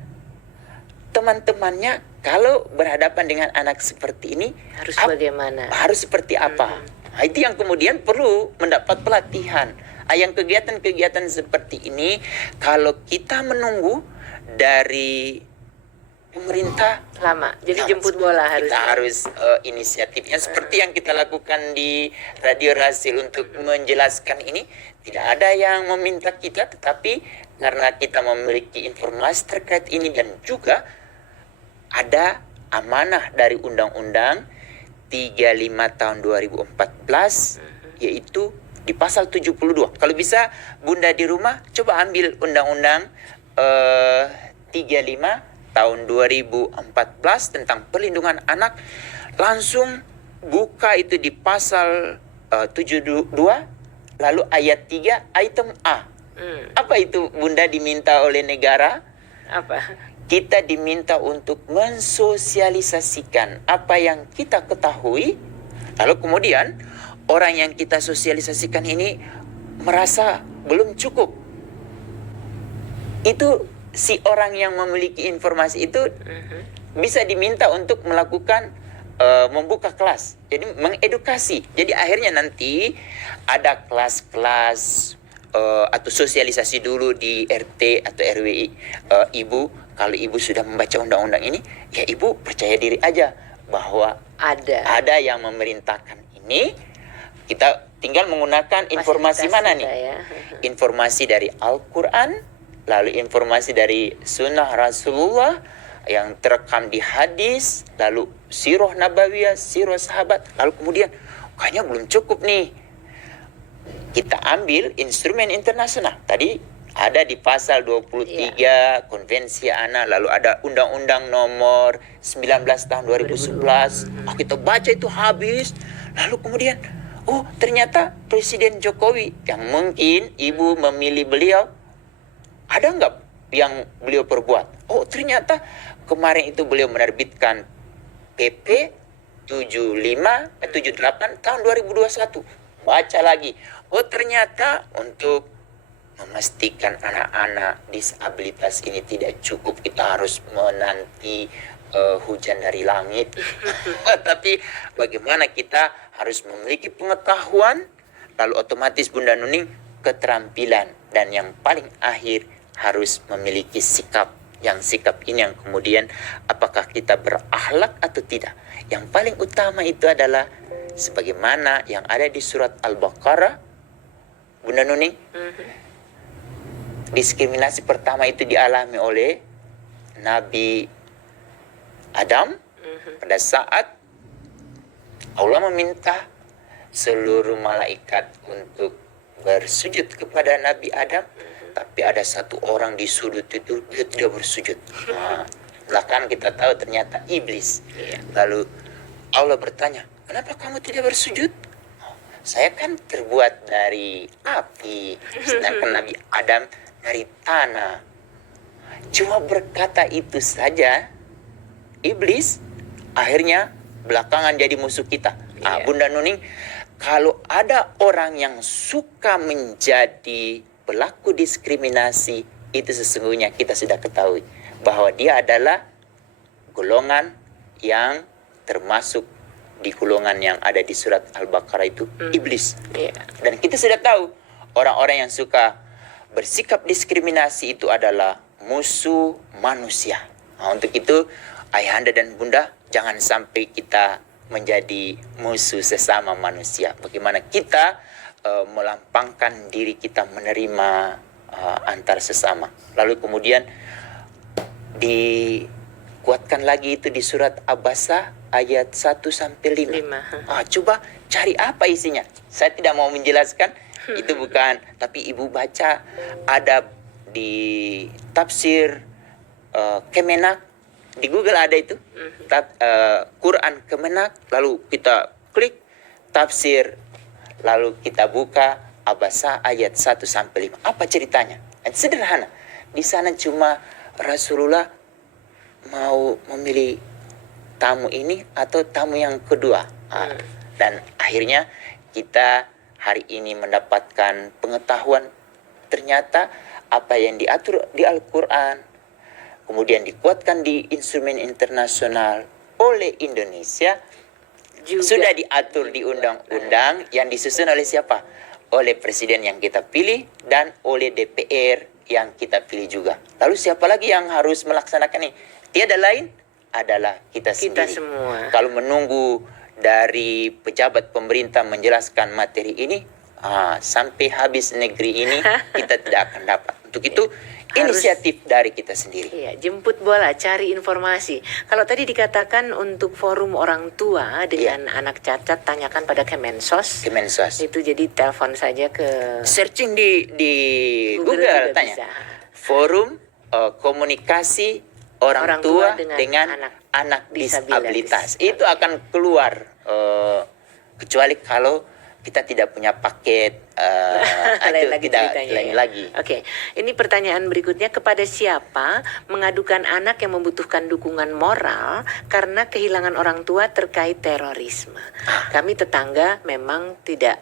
teman-temannya kalau berhadapan dengan anak seperti ini harus bagaimana? Harus seperti apa? Itu yang kemudian perlu mendapat pelatihan. Yang kegiatan-kegiatan seperti ini kalau kita menunggu dari pemerintah lama. Jadi jemput bola harus. Kita harus inisiatifnya seperti yang kita lakukan di Radio Rasil untuk menjelaskan ini. Tidak ada yang meminta kita, tetapi karena kita memiliki informasi terkait ini dan juga ada amanah dari Undang-Undang 35 tahun 2014, yaitu di pasal 72. Kalau bisa Bunda di rumah coba ambil Undang-Undang 35 tahun 2014 tentang perlindungan anak, langsung buka itu di pasal 72 lalu ayat 3 item A. Apa itu Bunda diminta oleh negara? Apa? Kita diminta untuk mensosialisasikan apa yang kita ketahui, lalu kemudian orang yang kita sosialisasikan ini merasa belum cukup. Itu si orang yang memiliki informasi itu bisa diminta untuk melakukan membuka kelas, jadi mengedukasi. Jadi akhirnya nanti ada kelas-kelas atau sosialisasi dulu di RT atau RW. Ibu, kalau ibu sudah membaca undang-undang ini, ya ibu percaya diri aja bahwa ada yang memerintahkan ini. Kita tinggal menggunakan informasi mana nih? Ya. Informasi dari Al-Quran, lalu informasi dari Sunnah Rasulullah yang terekam di hadis, lalu sirah nabawiyah, sirah sahabat, lalu kemudian kayaknya belum cukup nih. Kita ambil instrumen internasional. Tadi ada di pasal 23 Konvensi Anak, lalu ada Undang-Undang nomor 19 tahun 2011. Kita baca itu habis, lalu kemudian ternyata Presiden Jokowi yang mungkin ibu memilih beliau, ada nggak yang beliau perbuat? Ternyata kemarin itu beliau menerbitkan PP 78 tahun 2021. Baca lagi. Ternyata untuk memastikan anak-anak disabilitas ini tidak cukup kita harus menanti hujan dari langit. Tapi bagaimana kita harus memiliki pengetahuan, lalu otomatis Bunda Nuning keterampilan, dan yang paling akhir harus memiliki sikap. Yang sikap ini yang kemudian apakah kita berakhlak atau tidak. Yang paling utama itu adalah sebagaimana yang ada di surat Al-Baqarah, Bunda Nuning. Diskriminasi pertama itu dialami oleh Nabi Adam pada saat Allah meminta seluruh malaikat untuk bersujud kepada Nabi Adam. Tapi ada satu orang di sudut itu, dia tidak bersujud. Bahkan kita tahu ternyata iblis. Lalu Allah bertanya, kenapa kamu tidak bersujud? Saya kan terbuat dari api, sedangkan Nabi Adam dari tanah. Cuma berkata itu saja, iblis akhirnya belakangan jadi musuh kita. Bunda Nuning, kalau ada orang yang suka menjadi pelaku diskriminasi, itu sesungguhnya kita sudah ketahui bahwa dia adalah golongan yang termasuk di golongan yang ada di surat Al-Baqarah itu, iblis. Dan kita sudah tahu orang-orang yang suka bersikap diskriminasi itu adalah musuh manusia. Untuk itu ayahanda dan bunda, jangan sampai kita menjadi musuh sesama manusia. Bagaimana kita melampangkan diri kita menerima antar sesama. Lalu kemudian dikuatkan lagi itu di surat Abasa ayat 1-5. Coba cari apa isinya. Saya tidak mau menjelaskan, itu bukan. Tapi ibu baca, ada di tafsir Kemenak, di Google ada itu. Quran Kemenak, lalu kita klik tafsir, lalu kita buka Abasa ayat 1-5. Apa ceritanya? Sederhana. Di sana cuma Rasulullah mau memilih tamu ini atau tamu yang kedua. Dan akhirnya kita hari ini mendapatkan pengetahuan ternyata apa yang diatur di Al-Quran, kemudian dikuatkan di instrumen internasional oleh Indonesia, juga sudah diatur di undang-undang yang disusun oleh siapa? Oleh presiden yang kita pilih dan oleh DPR yang kita pilih juga. Lalu siapa lagi yang harus melaksanakan ini? Tiada lain adalah kita sendiri. Semua. Kalau menunggu dari pejabat pemerintah menjelaskan materi ini, sampai habis negeri ini kita tidak akan dapat. Untuk itu inisiatif dari kita sendiri. Jemput bola, cari informasi. Kalau tadi dikatakan untuk forum orang tua dengan anak cacat, tanyakan pada Kemensos. Itu jadi telepon saja ke searching di Google tanya. Bisa. Forum komunikasi orang tua dengan anak disabilitas. Itu akan keluar kecuali kalau kita tidak punya paket lain lagi. Oke, ini pertanyaan berikutnya, kepada siapa mengadukan anak yang membutuhkan dukungan moral karena kehilangan orang tua terkait terorisme? Kami tetangga memang tidak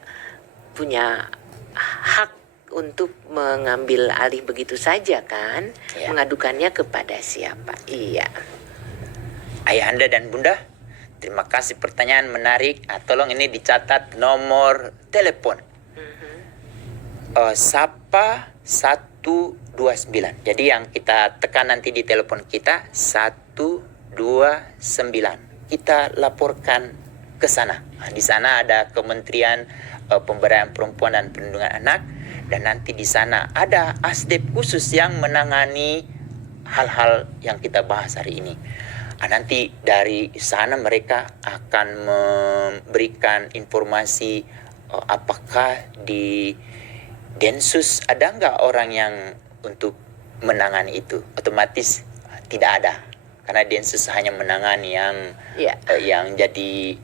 punya hak untuk mengambil alih begitu saja kan? Ya. Mengadukannya kepada siapa? Iya. Ayahanda dan Bunda, terima kasih pertanyaan menarik. Tolong ini dicatat nomor telepon. Sapa 129. Jadi yang kita tekan nanti di telepon kita 129. Kita laporkan ke sana. Di sana ada Kementerian Pemberdayaan Perempuan dan Perlindungan Anak, dan nanti di sana ada ASDEP khusus yang menangani hal-hal yang kita bahas hari ini. Nanti dari sana mereka akan memberikan informasi apakah di Densus ada nggak orang yang untuk menangani itu. Otomatis tidak ada, karena Densus hanya menangani yang jadi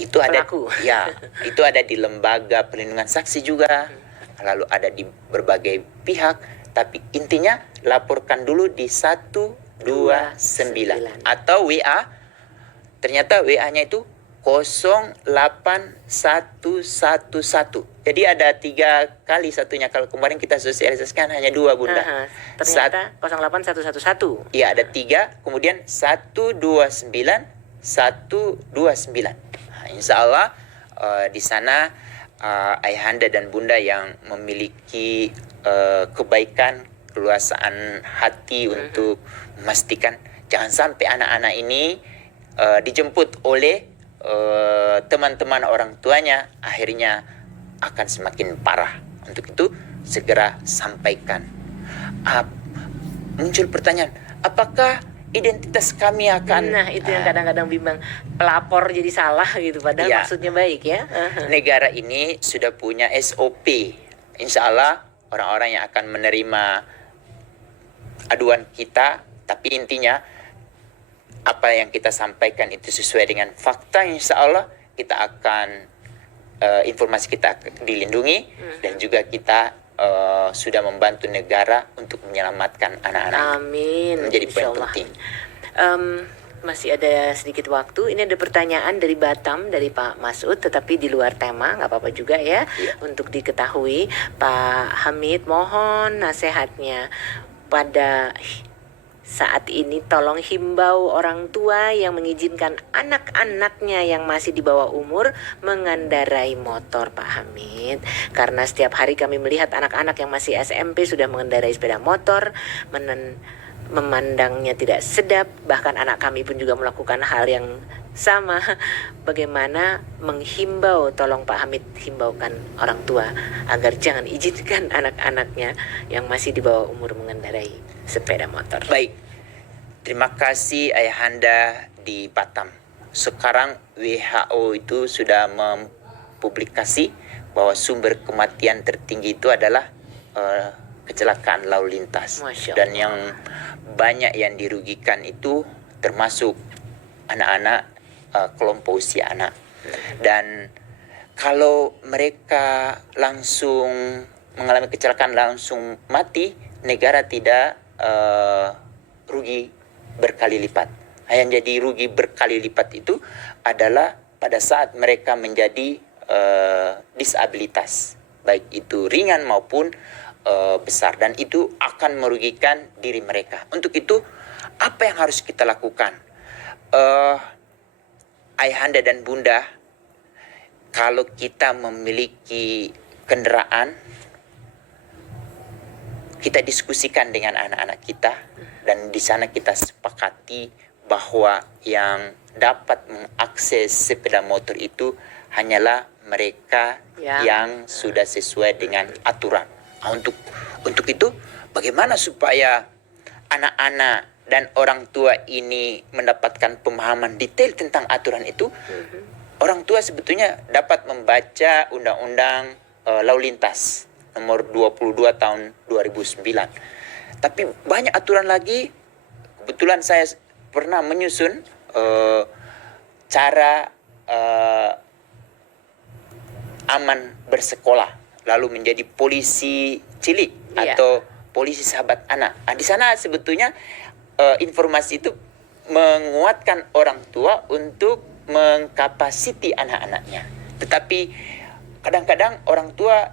itu pelaku. Ada ya, itu ada di lembaga perlindungan saksi juga, lalu ada di berbagai pihak. Tapi intinya laporkan dulu di 129 atau WA. Ternyata WA-nya itu 08111. Jadi ada 3 kali satunya. Kalau kemarin kita sosialisasikan hanya 2, Bunda. Ternyata 08111. Iya, ada 3, kemudian 129 129. Insya Allah di sana ayahanda dan bunda yang memiliki kebaikan, keluasaan hati untuk memastikan jangan sampai anak-anak ini dijemput oleh teman-teman orang tuanya, akhirnya akan semakin parah. Untuk itu segera sampaikan. Muncul pertanyaan, apakah identitas kami akan... Nah, itu yang kadang-kadang bimbang. Pelapor jadi salah gitu, padahal maksudnya baik ya. Negara ini sudah punya SOP. Insya Allah orang-orang yang akan menerima aduan kita, tapi intinya apa yang kita sampaikan itu sesuai dengan fakta. Insya Allah kita akan informasi kita dilindungi, dan juga kita sudah membantu negara untuk menyelamatkan anak-anak. Amin. Menjadi poin penting. Masih ada sedikit waktu. Ini ada pertanyaan dari Batam, dari Pak Masud, tetapi di luar tema, nggak apa-apa juga ya. Untuk diketahui, Pak Hamid, mohon nasihatnya pada saat ini. Tolong himbau orang tua yang mengizinkan anak-anaknya yang masih di bawah umur mengendarai motor, Pak Hamid. Karena setiap hari kami melihat anak-anak yang masih SMP sudah mengendarai sepeda motor, memandangnya tidak sedap. Bahkan anak kami pun juga melakukan hal yang sama. Bagaimana menghimbau, tolong Pak Hamid himbaukan orang tua agar jangan izinkan anak-anaknya yang masih di bawah umur mengendarai sepeda motor. Baik, terima kasih ayahanda di Batam. Sekarang WHO itu sudah mempublikasi bahwa sumber kematian tertinggi itu adalah kecelakaan lalu lintas. Dan yang banyak yang dirugikan itu termasuk anak-anak, kelompok usia anak. Dan kalau mereka langsung mengalami kecelakaan langsung mati, negara tidak rugi berkali lipat. Yang jadi rugi berkali lipat itu adalah pada saat mereka menjadi disabilitas, baik itu ringan maupun besar, dan itu akan merugikan diri mereka. Untuk itu apa yang harus kita lakukan? Ayahanda dan bunda, kalau kita memiliki kendaraan, kita diskusikan dengan anak-anak kita, dan di sana kita sepakati bahwa yang dapat mengakses sepeda motor itu hanyalah mereka yang sudah sesuai dengan aturan. Untuk itu, bagaimana supaya anak-anak dan orang tua ini mendapatkan pemahaman detail tentang aturan itu? Orang tua sebetulnya dapat membaca Undang-Undang Lalu Lintas nomor 22 tahun 2009. Tapi banyak aturan lagi. Kebetulan saya pernah menyusun cara aman bersekolah, lalu menjadi polisi cilik atau polisi sahabat anak. Di sana sebetulnya informasi itu menguatkan orang tua untuk mengkapasiti anak-anaknya. Tetapi kadang-kadang orang tua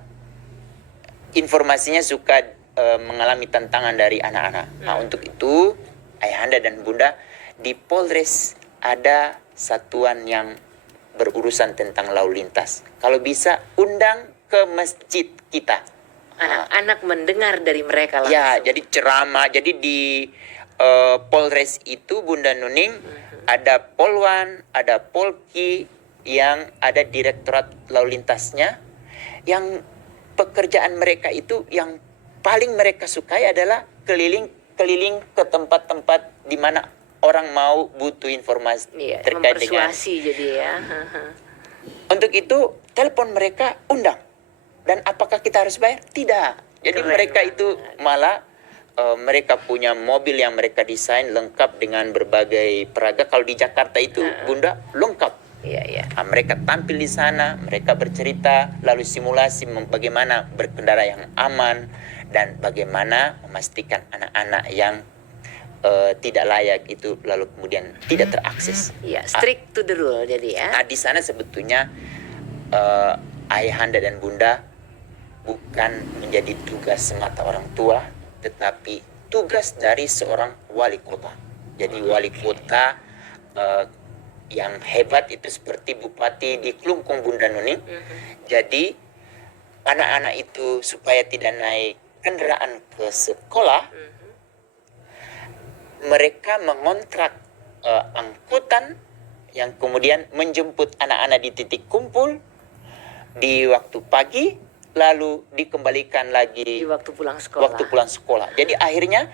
informasinya suka mengalami tantangan dari anak-anak. Nah, untuk itu ayahanda dan bunda di Polres ada satuan yang berurusan tentang lalu lintas. Kalau bisa undang ke masjid kita. Anak-anak mendengar dari mereka langsung. Ya, jadi ceramah. Jadi di Polres itu Bunda Nuning ada Polwan, ada Polki, yang ada direktorat lalu lintasnya, yang pekerjaan mereka itu yang paling mereka sukai adalah keliling ke tempat-tempat di mana orang mau butuh informasi terkait dengan. Mempersuasi jadi ya. Untuk itu telepon mereka, undang. Dan apakah kita harus bayar? Tidak. Jadi Keren mereka banget. itu malah mereka punya mobil yang mereka desain lengkap dengan berbagai peraga. Kalau di Jakarta itu Bunda lengkap. Iya. Nah, mereka tampil di sana, mereka bercerita, lalu simulasi bagaimana berkendara yang aman dan bagaimana memastikan anak-anak yang tidak layak itu lalu kemudian tidak terakses. Iya, strict to the rule jadi ya. Nah, di sana sebetulnya ayahanda dan bunda bukan menjadi tugas semata orang tua, tetapi tugas dari seorang wali kota. Jadi wali kota yang hebat itu seperti bupati di Klungkung Bunda Nuning. Jadi anak-anak itu supaya tidak naik kendaraan ke sekolah, mereka mengontrak angkutan yang kemudian menjemput anak-anak di titik kumpul di waktu pagi, lalu dikembalikan lagi Di waktu pulang sekolah. Jadi akhirnya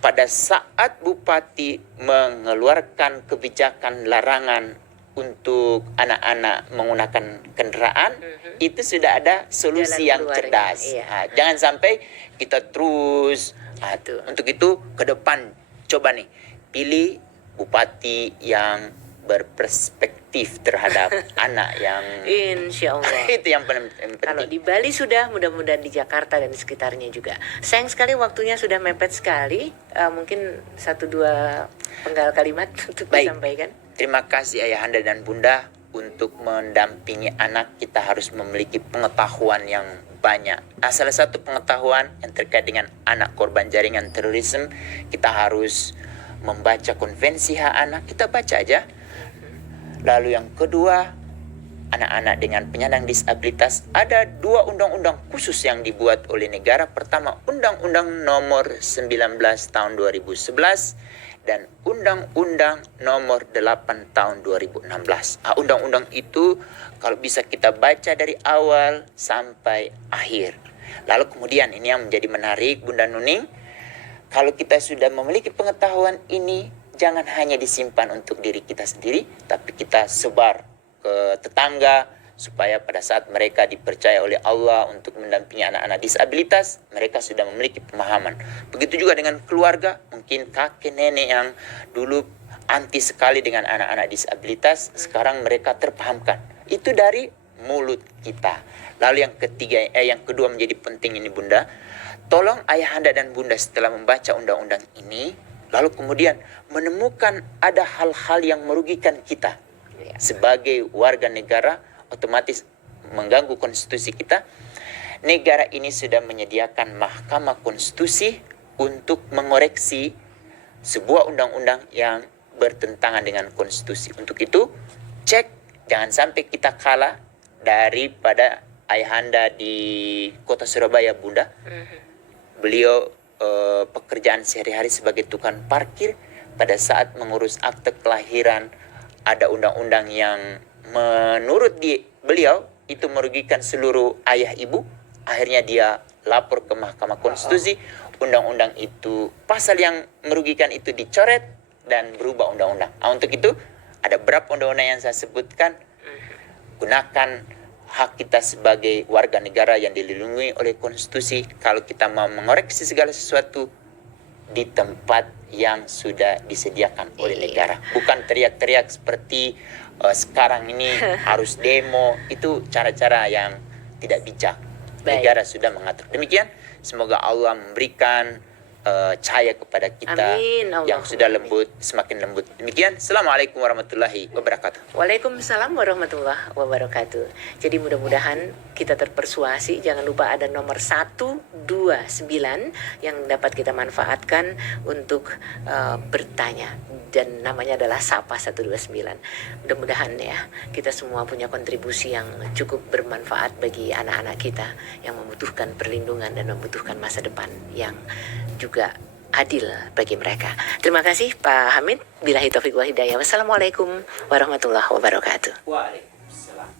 pada saat bupati mengeluarkan kebijakan larangan untuk anak-anak menggunakan kendaraan, itu sudah ada solusi yang keluarnya, cerdas. iya. Nah, jangan sampai kita terus. Betul. Untuk itu ke depan coba nih pilih bupati yang berperspektif terhadap anak yang Insya Allah. itu yang paling penting. Kalau di Bali sudah, mudah-mudahan di Jakarta dan sekitarnya juga. Sayang sekali waktunya sudah mepet sekali. Mungkin 1-2 penggal kalimat untuk Baik. disampaikan. Terima kasih ayahanda dan bunda. Untuk mendampingi anak kita harus memiliki pengetahuan yang banyak. Nah, salah satu pengetahuan yang terkait dengan anak korban jaringan terorisme, kita harus membaca konvensi hak anak. Kita baca aja. Lalu yang kedua, anak-anak dengan penyandang disabilitas, ada 2 undang-undang khusus yang dibuat oleh negara. Pertama, Undang-Undang Nomor 19 Tahun 2011 dan Undang-Undang Nomor 8 Tahun 2016. Undang-undang itu kalau bisa kita baca dari awal sampai akhir. Lalu kemudian ini yang menjadi menarik Bunda Nuning, kalau kita sudah memiliki pengetahuan ini, jangan hanya disimpan untuk diri kita sendiri, tapi kita sebar ke tetangga, supaya pada saat mereka dipercaya oleh Allah untuk mendampingi anak-anak disabilitas, mereka sudah memiliki pemahaman. Begitu juga dengan keluarga, mungkin kakek nenek yang dulu anti sekali dengan anak-anak disabilitas, sekarang mereka terpahamkan. Itu dari mulut kita. Lalu yang kedua menjadi penting ini Bunda, tolong ayahanda dan bunda setelah membaca undang-undang ini, lalu kemudian menemukan ada hal-hal yang merugikan kita sebagai warga negara, otomatis mengganggu konstitusi kita. Negara ini sudah menyediakan Mahkamah Konstitusi untuk mengoreksi sebuah undang-undang yang bertentangan dengan konstitusi. Untuk itu, cek, jangan sampai kita kalah daripada ayahanda di kota Surabaya, Bunda. Beliau pekerjaan sehari-hari sebagai tukang parkir. Pada saat mengurus akte kelahiran, ada undang-undang yang menurut beliau itu merugikan seluruh ayah ibu. Akhirnya dia lapor ke Mahkamah Konstitusi. Undang-undang itu, pasal yang merugikan itu dicoret dan berubah undang-undang. Untuk itu ada beberapa undang-undang yang saya sebutkan. Gunakan hak kita sebagai warga negara yang dilindungi oleh konstitusi. Kalau kita mau mengoreksi segala sesuatu di tempat yang sudah disediakan oleh negara, bukan teriak-teriak seperti sekarang ini harus demo. Itu cara-cara yang tidak bijak. Baik. Negara sudah mengatur demikian. Semoga Allah memberikan cahaya kepada kita. Amin. Yang sudah lembut semakin lembut. Demikian. Assalamualaikum warahmatullahi wabarakatuh. Waalaikumsalam warahmatullahi wabarakatuh. Jadi mudah-mudahan kita terpersuasi. Jangan lupa ada nomor 129 yang dapat kita manfaatkan untuk bertanya. Dan namanya adalah Sapa 129. Mudah-mudahan ya kita semua punya kontribusi yang cukup bermanfaat bagi anak-anak kita yang membutuhkan perlindungan dan membutuhkan masa depan yang juga adil bagi mereka. Terima kasih Pak Hamid. Billahi taufiq wal hidayah. Wassalamualaikum warahmatullahi wabarakatuh. Waalaikumsalam.